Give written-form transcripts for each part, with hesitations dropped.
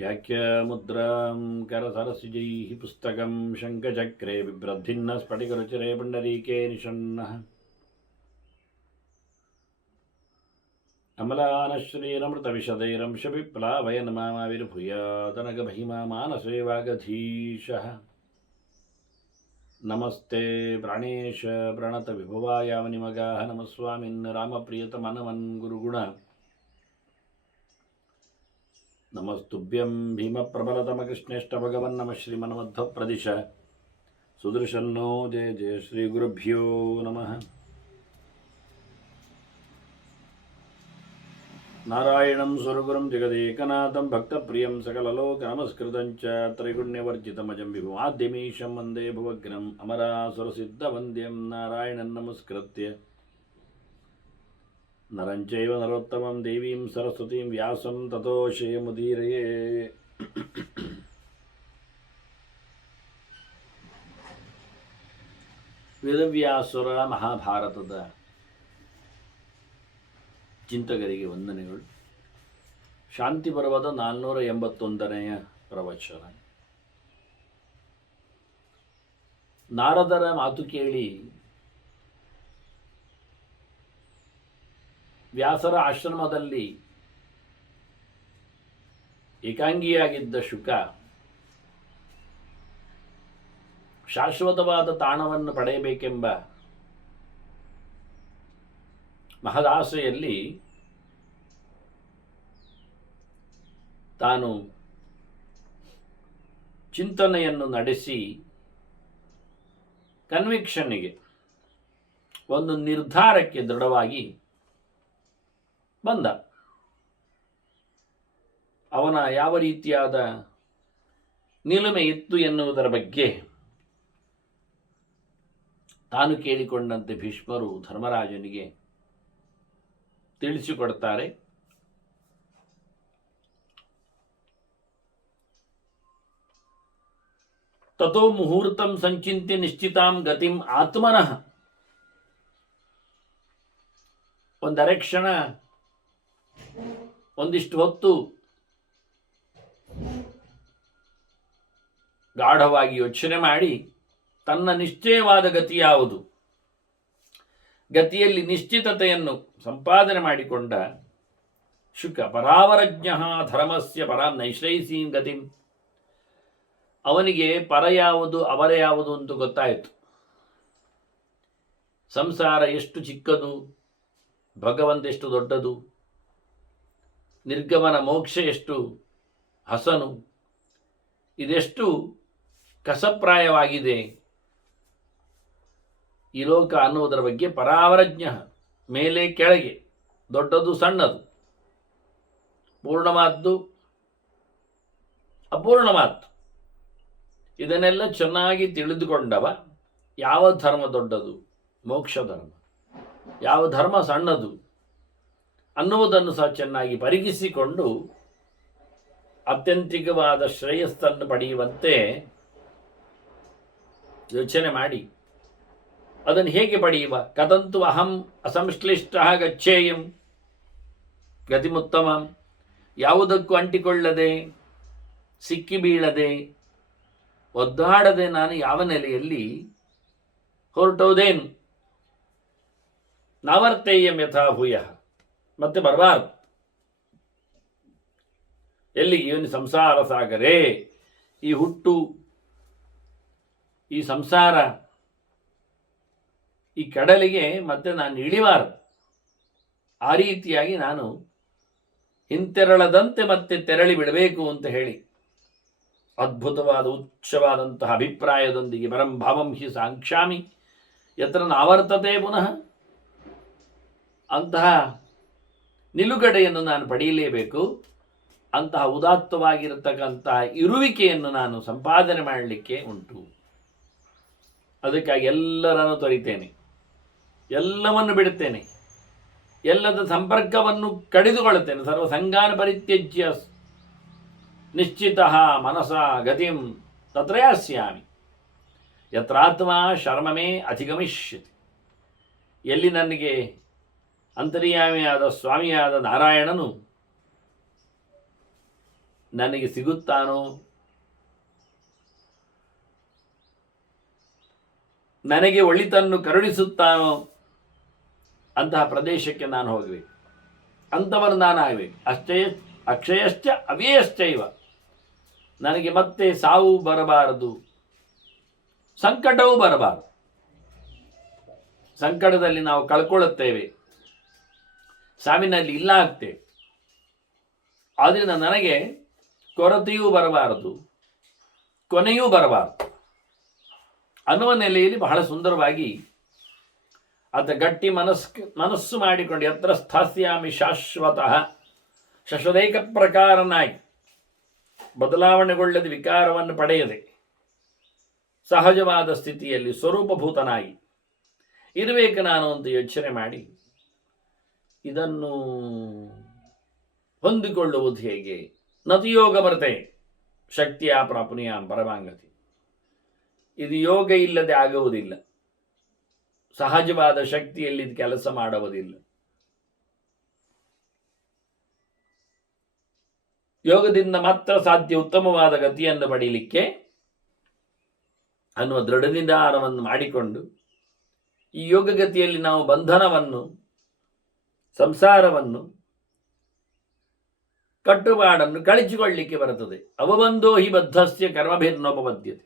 ವ್ಯಾಖ್ಯಾಮುದ್ರಾಂ ಕರಸರಸಿಜೈಃ ಪುಸ್ತಕಂ ಶಂಖಚಕ್ರೆ ಬಿಭ್ರದ್ಭಿನ್ನ ಸ್ಫಟಿಕರುಚಿರೆ ಪುಂಡರೀಕೆ ನಿಷನ್ನಃ ಅಮಲಾನಶ್ರೀರಮೃತವಿಶದೈರಂಶವಿಪ್ಲಾವಯನ್ ಮಾಮಾವಿರ್ಭೂಯಾದನಗಮಹಿಮಾ ಮಾನಸೇ ವಾಗಧೀಶಃ ನಮಸ್ತೆ ಪ್ರಾಣೇಶ ಪ್ರಣತ ವಿಭವಾಯಾವನಿಮಗಾಹ ನಮಸ್ವಾಮಿನ್ ರಾಮಪ್ರಿಯತಮನಮನ್ ಗುರುಗುಣ ನಮಸ್ತುಭ್ಯಂ ಭೀಮಪ್ರಬಲತಮಕೃಷ್ಣೇಷ್ಟ ಭಗವನ್ ನಮಃ ಶ್ರೀಮನ್ಮಧ್ವ ಪ್ರದಿಶ ಸುದರ್ಶನ್ನೋ ಜಯ ಜಯ ಶ್ರೀ ಗುರುಭ್ಯೋ ನಮಃ. ನಾರಾಯಣಂ ಸ್ವರ್ಗುರುಂ ಜಗದೇಕನಾಥಂ ಭಕ್ತಪ್ರಿಯಂ ಸಕಲಲೋಕನಮಸ್ಕೃತಂ ಚ ತ್ರೈಗುಣ್ಯವರ್ಜಿತಮಜಂ ವಿಭುಮಾದ್ಯಮೀಶಂ ವಂದೇ ಭುವಗ್ನಂ ಅಮರಾಸುರಸಿದ್ಧವಂದ್ಯಂ ನಾರಾಯಣಂ ನಮಸ್ಕೃತ್ಯ ನರಂಚೈವ ನರೋತ್ತಮಂ ದೇವೀಂ ಸರಸ್ವತೀಂ ವ್ಯಾಸಂ ತತೋ ಶ್ರೇಯಮುದೀರಯೇ. ವೇದವ್ಯಾಸುರ ಮಹಾಭಾರತದ ಚಿಂತಕರಿಗೆ ವಂದನೆಗಳು. ಶಾಂತಿ ಪರ್ವದ 481ನೇ ಪ್ರವಚನ. ನಾರದರ ಮಾತು ಕೇಳಿ ವ್ಯಾಸರ ಆಶ್ರಮದಲ್ಲಿ ಏಕಾಂಗಿಯಾಗಿದ್ದ ಶುಕ ಶಾಶ್ವತವಾದ ತಾಣವನ್ನು ಪಡೆಯಬೇಕೆಂಬ ಮಹದಾಸೆಯಲ್ಲಿ ತಾನು ಚಿಂತನೆಯನ್ನು ನಡೆಸಿ ಕನ್ವಿಕ್ಷನ್ನಿಗೆ ಒಂದು ನಿರ್ಧಾರಕ್ಕೆ ದೃಢವಾಗಿ ಬಂದ. ಅವನ ಯಾವ ರೀತಿಯಾದ ನಿಲುಮೆ ಇತ್ತು ಎನ್ನುವುದರ ಬಗ್ಗೆ ತಾನು ಕೇಳಿಕೊಂಡಂತೆ ಭೀಷ್ಮರು ಧರ್ಮರಾಜನಿಗೆ ತಿಳಿಸಿಕೊಡ್ತಾರೆ. ತಥೋ ಮುಹೂರ್ತಂ ಸಂಚಿಂತ್ಯ ನಿಶ್ಚಿತಾಂ ಗತಿಂ ಆತ್ಮನಃ. ಒಂದರೆಕ್ಷಣ ಒಂದಿಷ್ಟು ಹೊತ್ತು ಗಾಢವಾಗಿ ಯೋಚನೆ ಮಾಡಿ ತನ್ನ ನಿಶ್ಚಯವಾದ ಗತಿ ಯಾವುದು, ಗತಿಯಲ್ಲಿ ನಿಶ್ಚಿತತೆಯನ್ನು ಸಂಪಾದನೆ ಮಾಡಿಕೊಂಡ ಶುಕ ಪರಾವರಜ್ಞ ಧರ್ಮಸ್ಯ ಪರಾಂ ನೈಶ್ರೈಸೀಂ ಗತಿಂ. ಅವನಿಗೆ ಪರ ಯಾವುದು ಅವರ ಯಾವುದು ಅಂತ ಗೊತ್ತಾಯಿತು. ಸಂಸಾರ ಎಷ್ಟು ಚಿಕ್ಕದು, ಭಗವಂತ ಎಷ್ಟು ದೊಡ್ಡದು, ನಿರ್ಗಮನ ಮೋಕ್ಷ ಎಷ್ಟು ಹಸನು, ಇದೆಷ್ಟು ಕಸಪ್ರಾಯವಾಗಿದೆ ಈ ಲೋಕ ಅನ್ನುವುದರ ಬಗ್ಗೆ ಪರಾವರಜ್ಞ. ಮೇಲೆ ಕೆಳಗೆ, ದೊಡ್ಡದು ಸಣ್ಣದು, ಪೂರ್ಣವಾದ್ದು ಅಪೂರ್ಣವಾದ್ದು, ಇದನ್ನೆಲ್ಲ ಚೆನ್ನಾಗಿ ತಿಳಿದುಕೊಂಡವ ಯಾವ ಧರ್ಮ ದೊಡ್ಡದು, ಮೋಕ್ಷ ಧರ್ಮ, ಯಾವ ಧರ್ಮ ಸಣ್ಣದು ಅನ್ನುವುದನ್ನು ಸಹ ಚೆನ್ನಾಗಿ ಪರಿಗಿಸಿಕೊಂಡು ಅತ್ಯಂತಿಕವಾದ ಶ್ರೇಯಸ್ಸನ್ನು ಪಡೆಯುವಂತೆ ಯೋಚನೆ ಮಾಡಿ ಅದನ್ನು ಹೇಗೆ ಪಡೆಯುವ. ಕದಂತು ಅಹಂ ಅಸಂಶ್ಲಿಷ್ಟ ಗಚ್ಚೇಯಂ ಗತಿಮುತ್ತಮಂ. ಯಾವುದಕ್ಕೂ ಅಂಟಿಕೊಳ್ಳದೆ, ಸಿಕ್ಕಿ ಬೀಳದೆ, ಒದ್ದಾಡದೆ ನಾನು ಯಾವ ನೆಲೆಯಲ್ಲಿ ಹೊರಟೋದೇನು. ನಾವರ್ತೇಯಂ ಯಥಾ ಭೂಯ. ಮತ್ತೆ ಬರಬಾರ್ದು. ಎಲ್ಲಿಗೆ? ಇವನು ಸಂಸಾರ ಸಾಗರೇ, ಈ ಹುಟ್ಟು, ಈ ಸಂಸಾರ, ಈ ಕಡಲಿಗೆ ಮತ್ತೆ ನಾನು ಇಳಿಬಾರದು. ಆ ರೀತಿಯಾಗಿ ನಾನು ಹಿಂತೆರಳದಂತೆ ಮತ್ತೆ ತೆರಳಿ ಬಿಡಬೇಕು ಅಂತ ಹೇಳಿ ಅದ್ಭುತವಾದ ಉಚ್ಚವಾದಂತಹ ಅಭಿಪ್ರಾಯದೊಂದಿಗೆ ಪರಂ ಭಾವಂ ಹಿ ಸಾಂಕ್ಷಾಮಿ ಯತ್ರ ನಾವರ್ತತೆ ಪುನಃ. ಅಂತಹ ನಿಲುಗಡೆಯನ್ನು ನಾನು ಪಡೆಯಲೇಬೇಕು. ಅಂತಹ ಉದಾತ್ತವಾಗಿರತಕ್ಕಂತಹ ಇರುವಿಕೆಯನ್ನು ನಾನು ಸಂಪಾದನೆ ಮಾಡಲಿಕ್ಕೆ ಉಂಟು. ಅದಕ್ಕಾಗಿ ಎಲ್ಲರನ್ನು ತೊರಿತೇನೆ, ಎಲ್ಲವನ್ನು ಬಿಡುತ್ತೇನೆ, ಎಲ್ಲದ ಸಂಪರ್ಕವನ್ನು ಕಡಿದುಕೊಳ್ಳುತ್ತೇನೆ. ಸರ್ವಸಂಗಾನ ಪರಿತ್ಯಜ್ಯ ನಿಶ್ಚಿತ ಮನಸ ಗತಿಂ ತತ್ರಯಾಸ್ಯಾಮಿ ಯತ್ರಾತ್ಮ ಶರ್ಮಮೇ ಅಧಿಗಮಿಷ್ಯತಿ. ಎಲ್ಲಿ ನನಗೆ ಅಂತರ್ಯಾಮಿಯಾದ ಸ್ವಾಮಿಯಾದ ನಾರಾಯಣನು ನನಗೆ ಸಿಗುತ್ತಾನೋ, ನನಗೆ ಒಳಿತನ್ನು ಕರುಣಿಸುತ್ತಾನೋ ಅಂತಹ ಪ್ರದೇಶಕ್ಕೆ ನಾನು ಹೋಗಬೇಕು, ಅಂಥವರು ನಾನಾಗಬೇಕು. ಅಕ್ಷಯಶ್ಚ ಅವ್ಯಯಶ್ಚೈವ. ನನಗೆ ಮತ್ತೆ ಸಾವು ಬರಬಾರದು, ಸಂಕಟವೂ ಬರಬಾರದು. ಸಂಕಟದಲ್ಲಿ ನಾವು ಕಳ್ಕೊಳ್ಳುತ್ತೇವೆ, ಸಾವಿನಲ್ಲಿ ಇಲ್ಲ ಆಗ್ತೇವೆ. ಆದ್ದರಿಂದ ನನಗೆ ಕೊರತೆಯೂ ಬರಬಾರದು, ಕೊನೆಯೂ ಬರಬಾರದು ಅನ್ನುವ ನೆಲೆಯಲ್ಲಿ ಬಹಳ ಸುಂದರವಾಗಿ ಆತ ಗಟ್ಟಿ ಮನಸ್ಸು ಮಾಡಿಕೊಂಡು ಯತ್ರ ಸ್ಥಾಸ್ಯಾಮಿ ಶಾಶ್ವತಃ ಶಶ್ವತೈಕ ಪ್ರಕಾರನಾಗಿ ಬದಲಾವಣೆಗೊಳ್ಳದೆ ವಿಕಾರವನ್ನು ಪಡೆಯದೆ ಸಹಜವಾದ ಸ್ಥಿತಿಯಲ್ಲಿ ಸ್ವರೂಪಭೂತನಾಗಿ ಇರಬೇಕು ನಾನು ಅಂತ ಯೋಚನೆ ಮಾಡಿ ಇದನ್ನು ಹೊಂದಿಕೊಳ್ಳುವುದು ಹೇಗೆ? ನತಿಯೋಗ ಬರತೆ ಶಕ್ತಿಯ ಪ್ರಾಪುನಿಯ ಪರಮಾಂಗತಿ. ಇದು ಯೋಗ ಇಲ್ಲದೆ ಆಗುವುದಿಲ್ಲ, ಸಹಜವಾದ ಶಕ್ತಿಯಲ್ಲಿ ಕೆಲಸ ಮಾಡುವುದಿಲ್ಲ. ಯೋಗದಿಂದ ಮಾತ್ರ ಸಾಧ್ಯ ಉತ್ತಮವಾದ ಗತಿಯನ್ನು ಪಡೆಯಲಿಕ್ಕೆ ಅನ್ನುವ ದೃಢ ನಿರ್ಧಾರವನ್ನು ಮಾಡಿಕೊಂಡು ಈ ಯೋಗಗತಿಯಲ್ಲಿ ನಾವು ಬಂಧನವನ್ನು, ಸಂಸಾರವನ್ನು, ಕಟ್ಟುಪಾಡನ್ನು ಕಳಿಸಿಕೊಳ್ಳಲಿಕ್ಕೆ ಬರುತ್ತದೆ. ಅವಬಂಧೋ ಹಿ ಬದ್ಧಸ್ಯ ಕರ್ಮಭೇದನೋಪಪದ್ಯತೆ.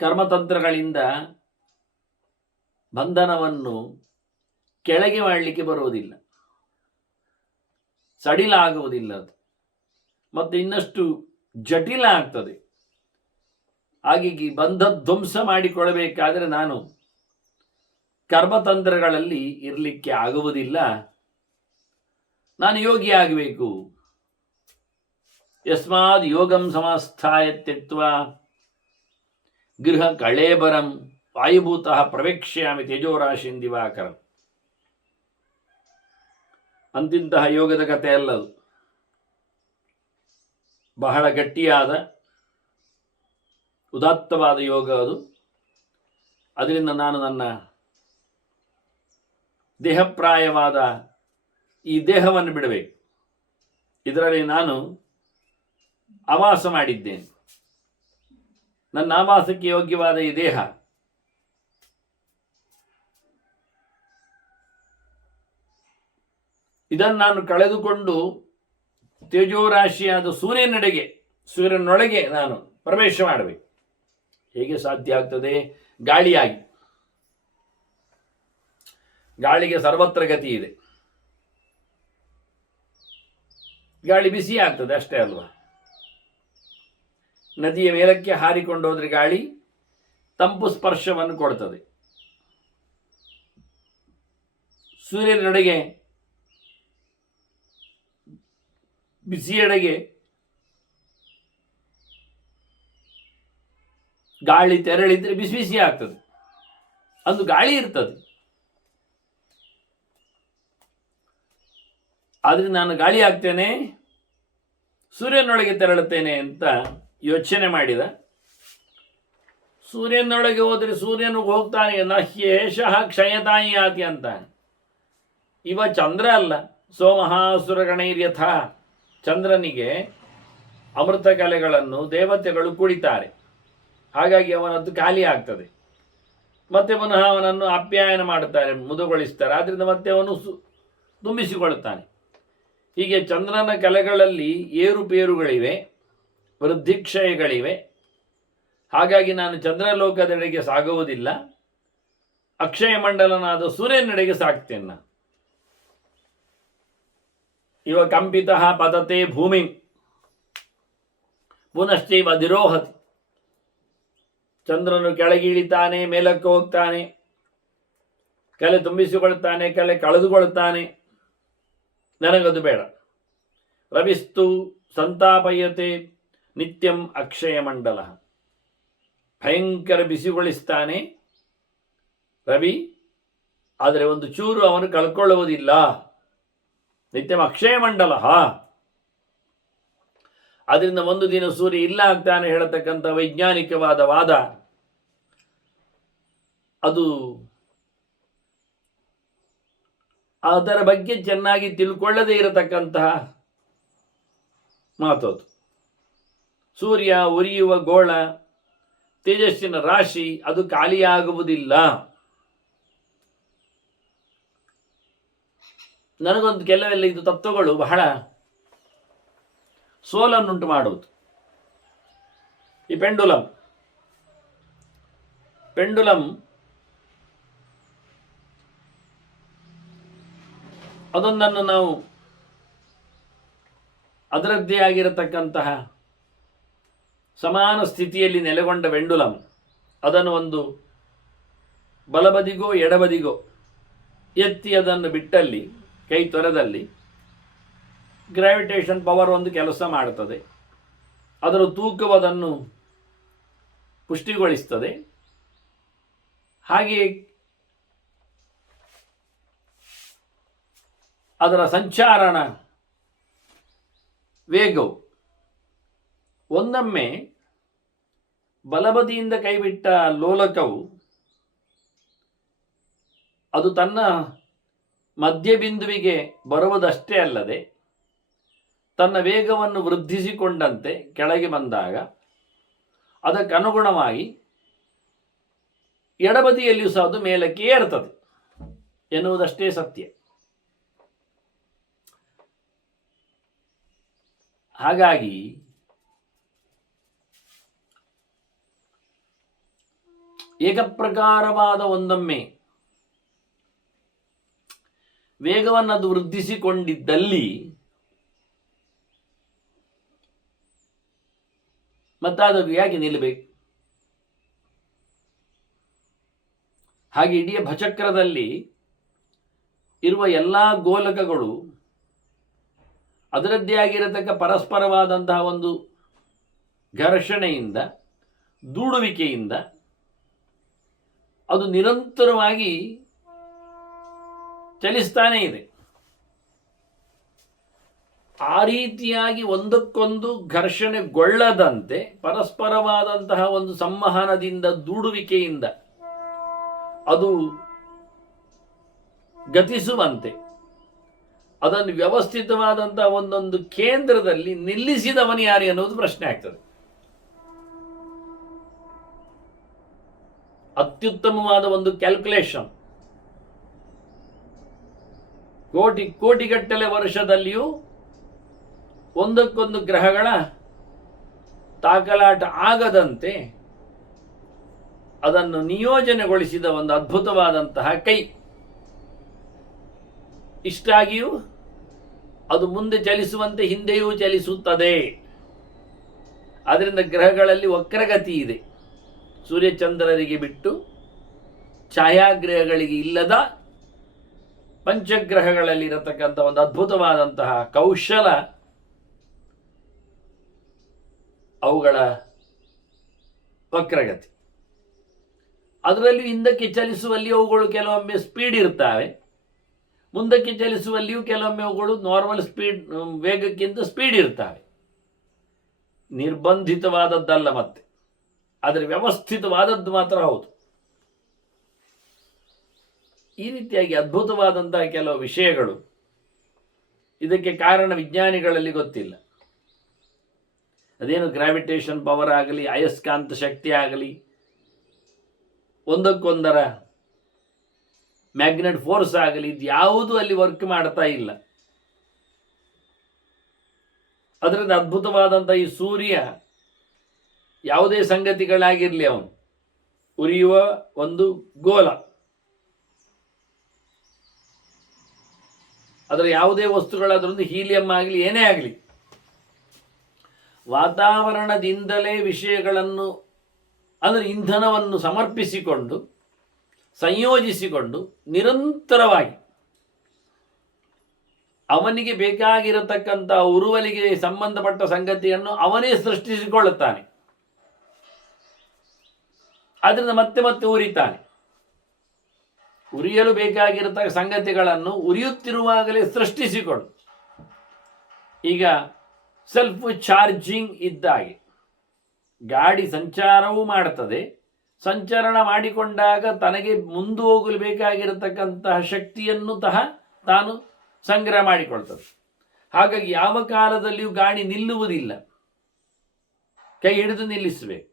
ಕರ್ಮತಂತ್ರಗಳಿಂದ ಬಂಧನವನ್ನು ಕೆಳಗೆ ಮಾಡಲಿಕ್ಕೆ ಬರುವುದಿಲ್ಲ, ಸಡಿಲ ಆಗುವುದಿಲ್ಲ, ಅದು ಮತ್ತು ಇನ್ನಷ್ಟು ಜಟಿಲ ಆಗ್ತದೆ. ಹಾಗಾಗಿ ಬಂಧ ಧ್ವಂಸ ಮಾಡಿಕೊಳ್ಳಬೇಕಾದರೆ ನಾನು ಕರ್ಮತಂತ್ರಗಳಲ್ಲಿ ಇರಲಿಕ್ಕೆ ಆಗುವುದಿಲ್ಲ, ನಾನು ಯೋಗಿ ಆಗಬೇಕು. ಯಸ್ಮಾದ್ ಯೋಗಂ ಸಮಾಸ್ಥಾಯ ತ್ಯಕ್ತ್ವಾ ಗೃಹ ಕಳೇಬರಂ ವಾಯುಭೂತಃ ಪ್ರವೇಕ್ಷ್ಯಾಮಿ ತೇಜೋರಾಶಿಂ ದಿವಾಕರಂ. ಅಂತಿಂತಹ ಯೋಗದ ಕಥೆ ಅಲ್ಲದು, ಬಹಳ ಗಟ್ಟಿಯಾದ ಉದಾತ್ತವಾದ ಯೋಗ ಅದು. ಅದರಿಂದ ನಾನು ನನ್ನ ದೇಹಪ್ರಾಯವಾದ ಈ ದೇಹವನ್ನು ಬಿಡಬೇಕು. ಇದರಲ್ಲಿ ನಾನು ಆವಾಸ ಮಾಡಿದ್ದೇನೆ, ನನ್ನ ಆವಾಸಕ್ಕೆ ಯೋಗ್ಯವಾದ ಈ ದೇಹ ಇದನ್ನು ನಾನು ಕಳೆದುಕೊಂಡು ತೇಜೋರಾಶಿಯಾದ ಸೂರ್ಯನೊಳಗೆ ನಾನು ಪ್ರವೇಶ ಮಾಡಬೇಕು. ಹೇಗೆ ಸಾಧ್ಯ ಆಗ್ತದೆ? ಗಾಳಿಯಾಗಿ. ಗಾಳಿಗೆ ಸರ್ವತ್ರ ಗತಿ ಇದೆ, ಗಾಳಿ ಬಿಸಿ ಆಗ್ತದೆ ಅಷ್ಟೇ ಅಲ್ವಾ? ನದಿಯ ಮೇಲಕ್ಕೆ ಹಾರಿಕೊಂಡು ಹೋದ್ರೆ ಗಾಳಿ ತಂಪು ಸ್ಪರ್ಶವನ್ನು ಕೊಡ್ತದೆ. ಸೂರ್ಯನೆಡೆಗೆ ಬಿಸಿಯೆಡೆಗೆ ಗಾಳಿ ತೆರಳಿದ್ರೆ ಬಿಸಿ ಬಿಸಿ ಆಗ್ತದೆ, ಅದು ಗಾಳಿ ಇರ್ತದೆ. ಆದ್ರೆ ನಾನು ಗಾಳಿ ಆಗ್ತೇನೆ, ಸೂರ್ಯನೊಳಗೆ ತೆರಳುತ್ತೇನೆ ಅಂತ ಯೋಚನೆ ಮಾಡಿದ. ಸೂರ್ಯನೊಳಗೆ ಹೋದರೆ ಸೂರ್ಯನಿಗೆ ಹೋಗ್ತಾನೆ, ನಹ್ಯೇಷಃ ಕ್ಷಯತಾಯಿಯಾತಿ ಅಂತಾನೆ. ಇವ ಚಂದ್ರ ಅಲ್ಲ. ಸೋಮಹಾಸುರಗಣೈರ್ಯಥ. ಚಂದ್ರನಿಗೆ ಅಮೃತ ಕಲೆಗಳನ್ನು ದೇವತೆಗಳು ಕುಡಿತಾರೆ, ಹಾಗಾಗಿ ಅವನದ್ದು ಖಾಲಿ ಆಗ್ತದೆ. ಮತ್ತೆ ಪುನಃ ಅವನನ್ನು ಆಪ್ಯಾಯನ ಮಾಡುತ್ತಾರೆ, ಮುದುಗೊಳಿಸ್ತಾರೆ, ಆದ್ದರಿಂದ ಮತ್ತೆ ಅವನು ತುಂಬಿಸಿಕೊಳ್ಳುತ್ತಾನೆ. ಹೀಗೆ ಚಂದ್ರನ ಕಲೆಗಳಲ್ಲಿ ಏರುಪೇರುಗಳಿವೆ, ವೃದ್ಧಿಕ್ಷಯಗಳಿವೆ. ಹಾಗಾಗಿ ನಾನು ಚಂದ್ರಲೋಕದೆಡೆಗೆ ಸಾಗುವುದಿಲ್ಲ, ಅಕ್ಷಯ ಮಂಡಲನಾದ ಸೂರ್ಯನೆಡೆಗೆ ಸಾಗ್ತೇನೆ ನಾನು. ಇವ ಕಂಪಿತಃ ಪತತೆ ಭೂಮಿ ಪುನಶ್ಚೈವ ಅಧಿರೋಹತಿ. ಚಂದ್ರನು ಕೆಳಗಿಳಿತಾನೆ, ಮೇಲಕ್ಕೆ ಹೋಗ್ತಾನೆ, ಕಲೆ ತುಂಬಿಸಿಕೊಳ್ತಾನೆ, ಕಲೆ ಕಳೆದುಕೊಳ್ತಾನೆ. ನನಗದು ಬೇಡ. ರವಿಸ್ತು ಸಂತಾಪಯತೆ ನಿತ್ಯಂ ಅಕ್ಷಯ ಮಂಡಲ. ಭಯಂಕರ ಬಿಸಿಗೊಳಿಸ್ತಾನೆ ರವಿ, ಆದರೆ ಒಂದು ಚೂರು ಅವನು ಕಳ್ಕೊಳ್ಳುವುದಿಲ್ಲ. ನಿತ್ಯಂ ಅಕ್ಷಯ ಮಂಡಲ. ಅದರಿಂದ ಒಂದು ದಿನ ಸೂರ್ಯ ಇಲ್ಲ ಆಗ್ತಾನೆ ಹೇಳತಕ್ಕಂಥ ವೈಜ್ಞಾನಿಕವಾದ ವಾದ ಅದು ಅದರ ಬಗ್ಗೆ ಚೆನ್ನಾಗಿ ತಿಳ್ಕೊಳ್ಳದೇ ಇರತಕ್ಕಂತಹ ಮಾತದು. ಸೂರ್ಯ ಉರಿಯುವ ಗೋಳ, ತೇಜಸ್ಸಿನ ರಾಶಿ ಅದು ಖಾಲಿಯಾಗುವುದಿಲ್ಲ. ನನಗೊಂದು ಕೆಲವೆಲ್ಲ ಇದು ತತ್ವಗಳು ಬಹಳ ಸೋಲನ್ನುಂಟು ಮಾಡುವುದು. ಈ ಪೆಂಡುಲಂ ಅದೊಂದನ್ನು ನಾವು ಅದರದ್ದೇ ಆಗಿರತಕ್ಕಂತಹ ಸಮಾನ ಸ್ಥಿತಿಯಲ್ಲಿ ನೆಲೆಗೊಂಡ ಪೆಂಡುಲಂ ಅದನ್ನು ಒಂದು ಬಲಬದಿಗೋ ಎಡಬದಿಗೋ ಎತ್ತಿ ಅದನ್ನು ಬಿಟ್ಟಲ್ಲಿ, ಕೈ ತೊರೆದಲ್ಲಿ ಗ್ರಾವಿಟೇಷನ್ ಪವರ್ ಒಂದು ಕೆಲಸ ಮಾಡುತ್ತದೆ. ಅದರ ತೂಕವದನ್ನು ಪುಷ್ಟಿಗೊಳಿಸ್ತದೆ. ಹಾಗೆಯೇ ಅದರ ಸಂಚಾರಣ ವೇಗವು ಒಂದೊಮ್ಮೆ ಬಲಬದಿಯಿಂದ ಕೈಬಿಟ್ಟ ಲೋಲಕವು ಅದು ತನ್ನ ಮಧ್ಯಬಿಂದುವಿಗೆ ಬರುವುದಷ್ಟೇ ಅಲ್ಲದೆ ತನ್ನ ವೇಗವನ್ನು ವೃದ್ಧಿಸಿಕೊಂಡಂತೆ ಕೆಳಗೆ ಬಂದಾಗ ಅದಕ್ಕನುಗುಣವಾಗಿ ಎಡಬದಿಯಲ್ಲಿಯೂ ಸಹ ಅದು ಮೇಲಕ್ಕೆ ಏರ್ತದೆ ಎನ್ನುವುದಷ್ಟೇ ಸತ್ಯ. ಹಾಗಾಗಿ ಏಕಪ್ರಕಾರವಾದ ಒಂದೊಮ್ಮೆ ವೇಗವನ್ನು ಅದು ವೃದ್ಧಿಸಿಕೊಂಡಿದ್ದಲ್ಲಿ ಮತ್ತಾದರೂ ಯಾಕೆ ನಿಲ್ಲಬೇಕು? ಹಾಗೆ ಇಡೀ ಭಚಕ್ರದಲ್ಲಿ ಇರುವ ಎಲ್ಲ ಗೋಲಕಗಳು ಅದರದ್ದೇ ಆಗಿರತಕ್ಕ ಪರಸ್ಪರವಾದಂತಹ ಒಂದು ಘರ್ಷಣೆಯಿಂದ, ದೂಡುವಿಕೆಯಿಂದ ಅದು ನಿರಂತರವಾಗಿ ಚಲಿಸ್ತಾನೇ ಇದೆ. ಆ ರೀತಿಯಾಗಿ ಒಂದಕ್ಕೊಂದು ಘರ್ಷಣೆಗೊಳ್ಳದಂತೆ ಪರಸ್ಪರವಾದಂತಹ ಒಂದು ಸಂವಹನದಿಂದ, ದೂಡುವಿಕೆಯಿಂದ ಅದು ಗತಿಸುವಂತೆ ಅದನ್ನು ವ್ಯವಸ್ಥಿತವಾದಂತಹ ಒಂದೊಂದು ಕೇಂದ್ರದಲ್ಲಿ ನಿಲ್ಲಿಸಿದವನು ಯಾರು ಎನ್ನುವುದು ಪ್ರಶ್ನೆ ಆಗ್ತದೆ. ಅತ್ಯುತ್ತಮವಾದ ಒಂದು ಕ್ಯಾಲ್ಕುಲೇಷನ್, ಕೋಟಿಗಟ್ಟಲೆ ವರ್ಷದಲ್ಲಿಯೂ ಒಂದಕ್ಕೊಂದು ಗ್ರಹಗಳ ತಾಕಲಾಟ ಆಗದಂತೆ ಅದನ್ನು ನಿಯೋಜನೆಗೊಳಿಸಿದ ಒಂದು ಅದ್ಭುತವಾದಂತಹ ಕೈ. ಇಷ್ಟಾಗಿಯೂ ಅದು ಮುಂದೆ ಚಲಿಸುವಂತೆ ಹಿಂದೆಯೂ ಚಲಿಸುತ್ತದೆ. ಆದ್ದರಿಂದ ಗ್ರಹಗಳಲ್ಲಿ ವಕ್ರಗತಿ ಇದೆ. ಸೂರ್ಯಚಂದ್ರರಿಗೆ ಬಿಟ್ಟು ಛಾಯಾಗ್ರಹಗಳಿಗೆ ಇಲ್ಲದ ಪಂಚಗ್ರಹಗಳಲ್ಲಿ ಇರತಕ್ಕಂಥ ಒಂದು ಅದ್ಭುತವಾದಂತಹ ಕೌಶಲ ಅವುಗಳ ವಕ್ರಗತಿ. ಅದರಲ್ಲಿಯೂ ಹಿಂದಕ್ಕೆ ಚಲಿಸುವಲ್ಲಿ ಅವುಗಳು ಕೆಲವೊಮ್ಮೆ ಸ್ಪೀಡ್ ಇರ್ತವೆ, ಮುಂದಕ್ಕೆ ಚಲಿಸುವಲ್ಲಿಯೂ ಕೆಲವೊಮ್ಮೆ ಅವುಗಳು ನಾರ್ಮಲ್ ಸ್ಪೀಡ್ ವೇಗಕ್ಕಿಂತ ಸ್ಪೀಡ್ ಇರ್ತವೆ. ನಿರ್ಬಂಧಿತವಾದದ್ದಲ್ಲ, ಮತ್ತೆ ಆದರೆ ವ್ಯವಸ್ಥಿತವಾದದ್ದು ಮಾತ್ರ ಹೌದು. ಈ ರೀತಿಯಾಗಿ ಅದ್ಭುತವಾದಂತಹ ಕೆಲವು ವಿಷಯಗಳು, ಇದಕ್ಕೆ ಕಾರಣ ವಿಜ್ಞಾನಿಗಳಲ್ಲಿ ಗೊತ್ತಿಲ್ಲ. ಅದೇನು ಗ್ರಾವಿಟೇಷನ್ ಪವರ್ ಆಗಲಿ, ಅಯಸ್ಕಾಂತ ಶಕ್ತಿ ಆಗಲಿ, ಒಂದಕ್ಕೊಂದರ ಮ್ಯಾಗ್ನೆಟ್ ಫೋರ್ಸ್ ಆಗಲಿ, ಇದು ಯಾವುದು ಅಲ್ಲಿ ವರ್ಕ್ ಮಾಡ್ತಾ ಇಲ್ಲ. ಅದರಿಂದ ಅದ್ಭುತವಾದಂಥ ಈ ಸೂರ್ಯ ಯಾವುದೇ ಸಂಗತಿಗಳಾಗಿರಲಿ, ಅವನು ಉರಿಯುವ ಒಂದು ಗೋಲ, ಅದರ ಯಾವುದೇ ವಸ್ತುಗಳಾದ್ರೊಂದು ಹೀಲಿಯಂ ಆಗಲಿ, ಏನೇ ಆಗಲಿ, ವಾತಾವರಣದಿಂದಲೇ ವಿಷಯಗಳನ್ನು, ಅಂದರೆ ಇಂಧನವನ್ನು ಸಮರ್ಪಿಸಿಕೊಂಡು ಸಂಯೋಜಿಸಿಕೊಂಡು ನಿರಂತರವಾಗಿ ಅವನಿಗೆ ಬೇಕಾಗಿರತಕ್ಕಂಥ ಉರುವಲಿಗೆ ಸಂಬಂಧಪಟ್ಟ ಸಂಗತಿಯನ್ನು ಅವನೇ ಸೃಷ್ಟಿಸಿಕೊಳ್ಳುತ್ತಾನೆ. ಅದರಿಂದ ಮತ್ತೆ ಮತ್ತೆ ಉರಿತಾನೆ. ಉರಿಯಲು ಬೇಕಾಗಿರತಕ್ಕ ಸಂಗತಿಗಳನ್ನು ಉರಿಯುತ್ತಿರುವಾಗಲೇ ಸೃಷ್ಟಿಸಿಕೊಂಡು, ಈಗ ಸೆಲ್ಫ್ ಚಾರ್ಜಿಂಗ್ ಇದ್ದಾಗೆ ಗಾಡಿ ಸಂಚಾರವೂ ಮಾಡುತ್ತದೆ, ಸಂಚರಣ ಮಾಡಿಕೊಂಡಾಗ ತನಗೆ ಮುಂದೆ ಹೋಗಲು ಬೇಕಾಗಿರತಕ್ಕಂತಹ ಶಕ್ತಿಯನ್ನು ತಾನು ಸಂಗ್ರಹ ಮಾಡಿಕೊಳ್ತದೆ. ಹಾಗಾಗಿ ಯಾವ ಕಾಲದಲ್ಲಿಯೂ ಗಾಡಿ ನಿಲ್ಲುವುದಿಲ್ಲ, ಕೈ ಹಿಡಿದು ನಿಲ್ಲಿಸಬೇಕು,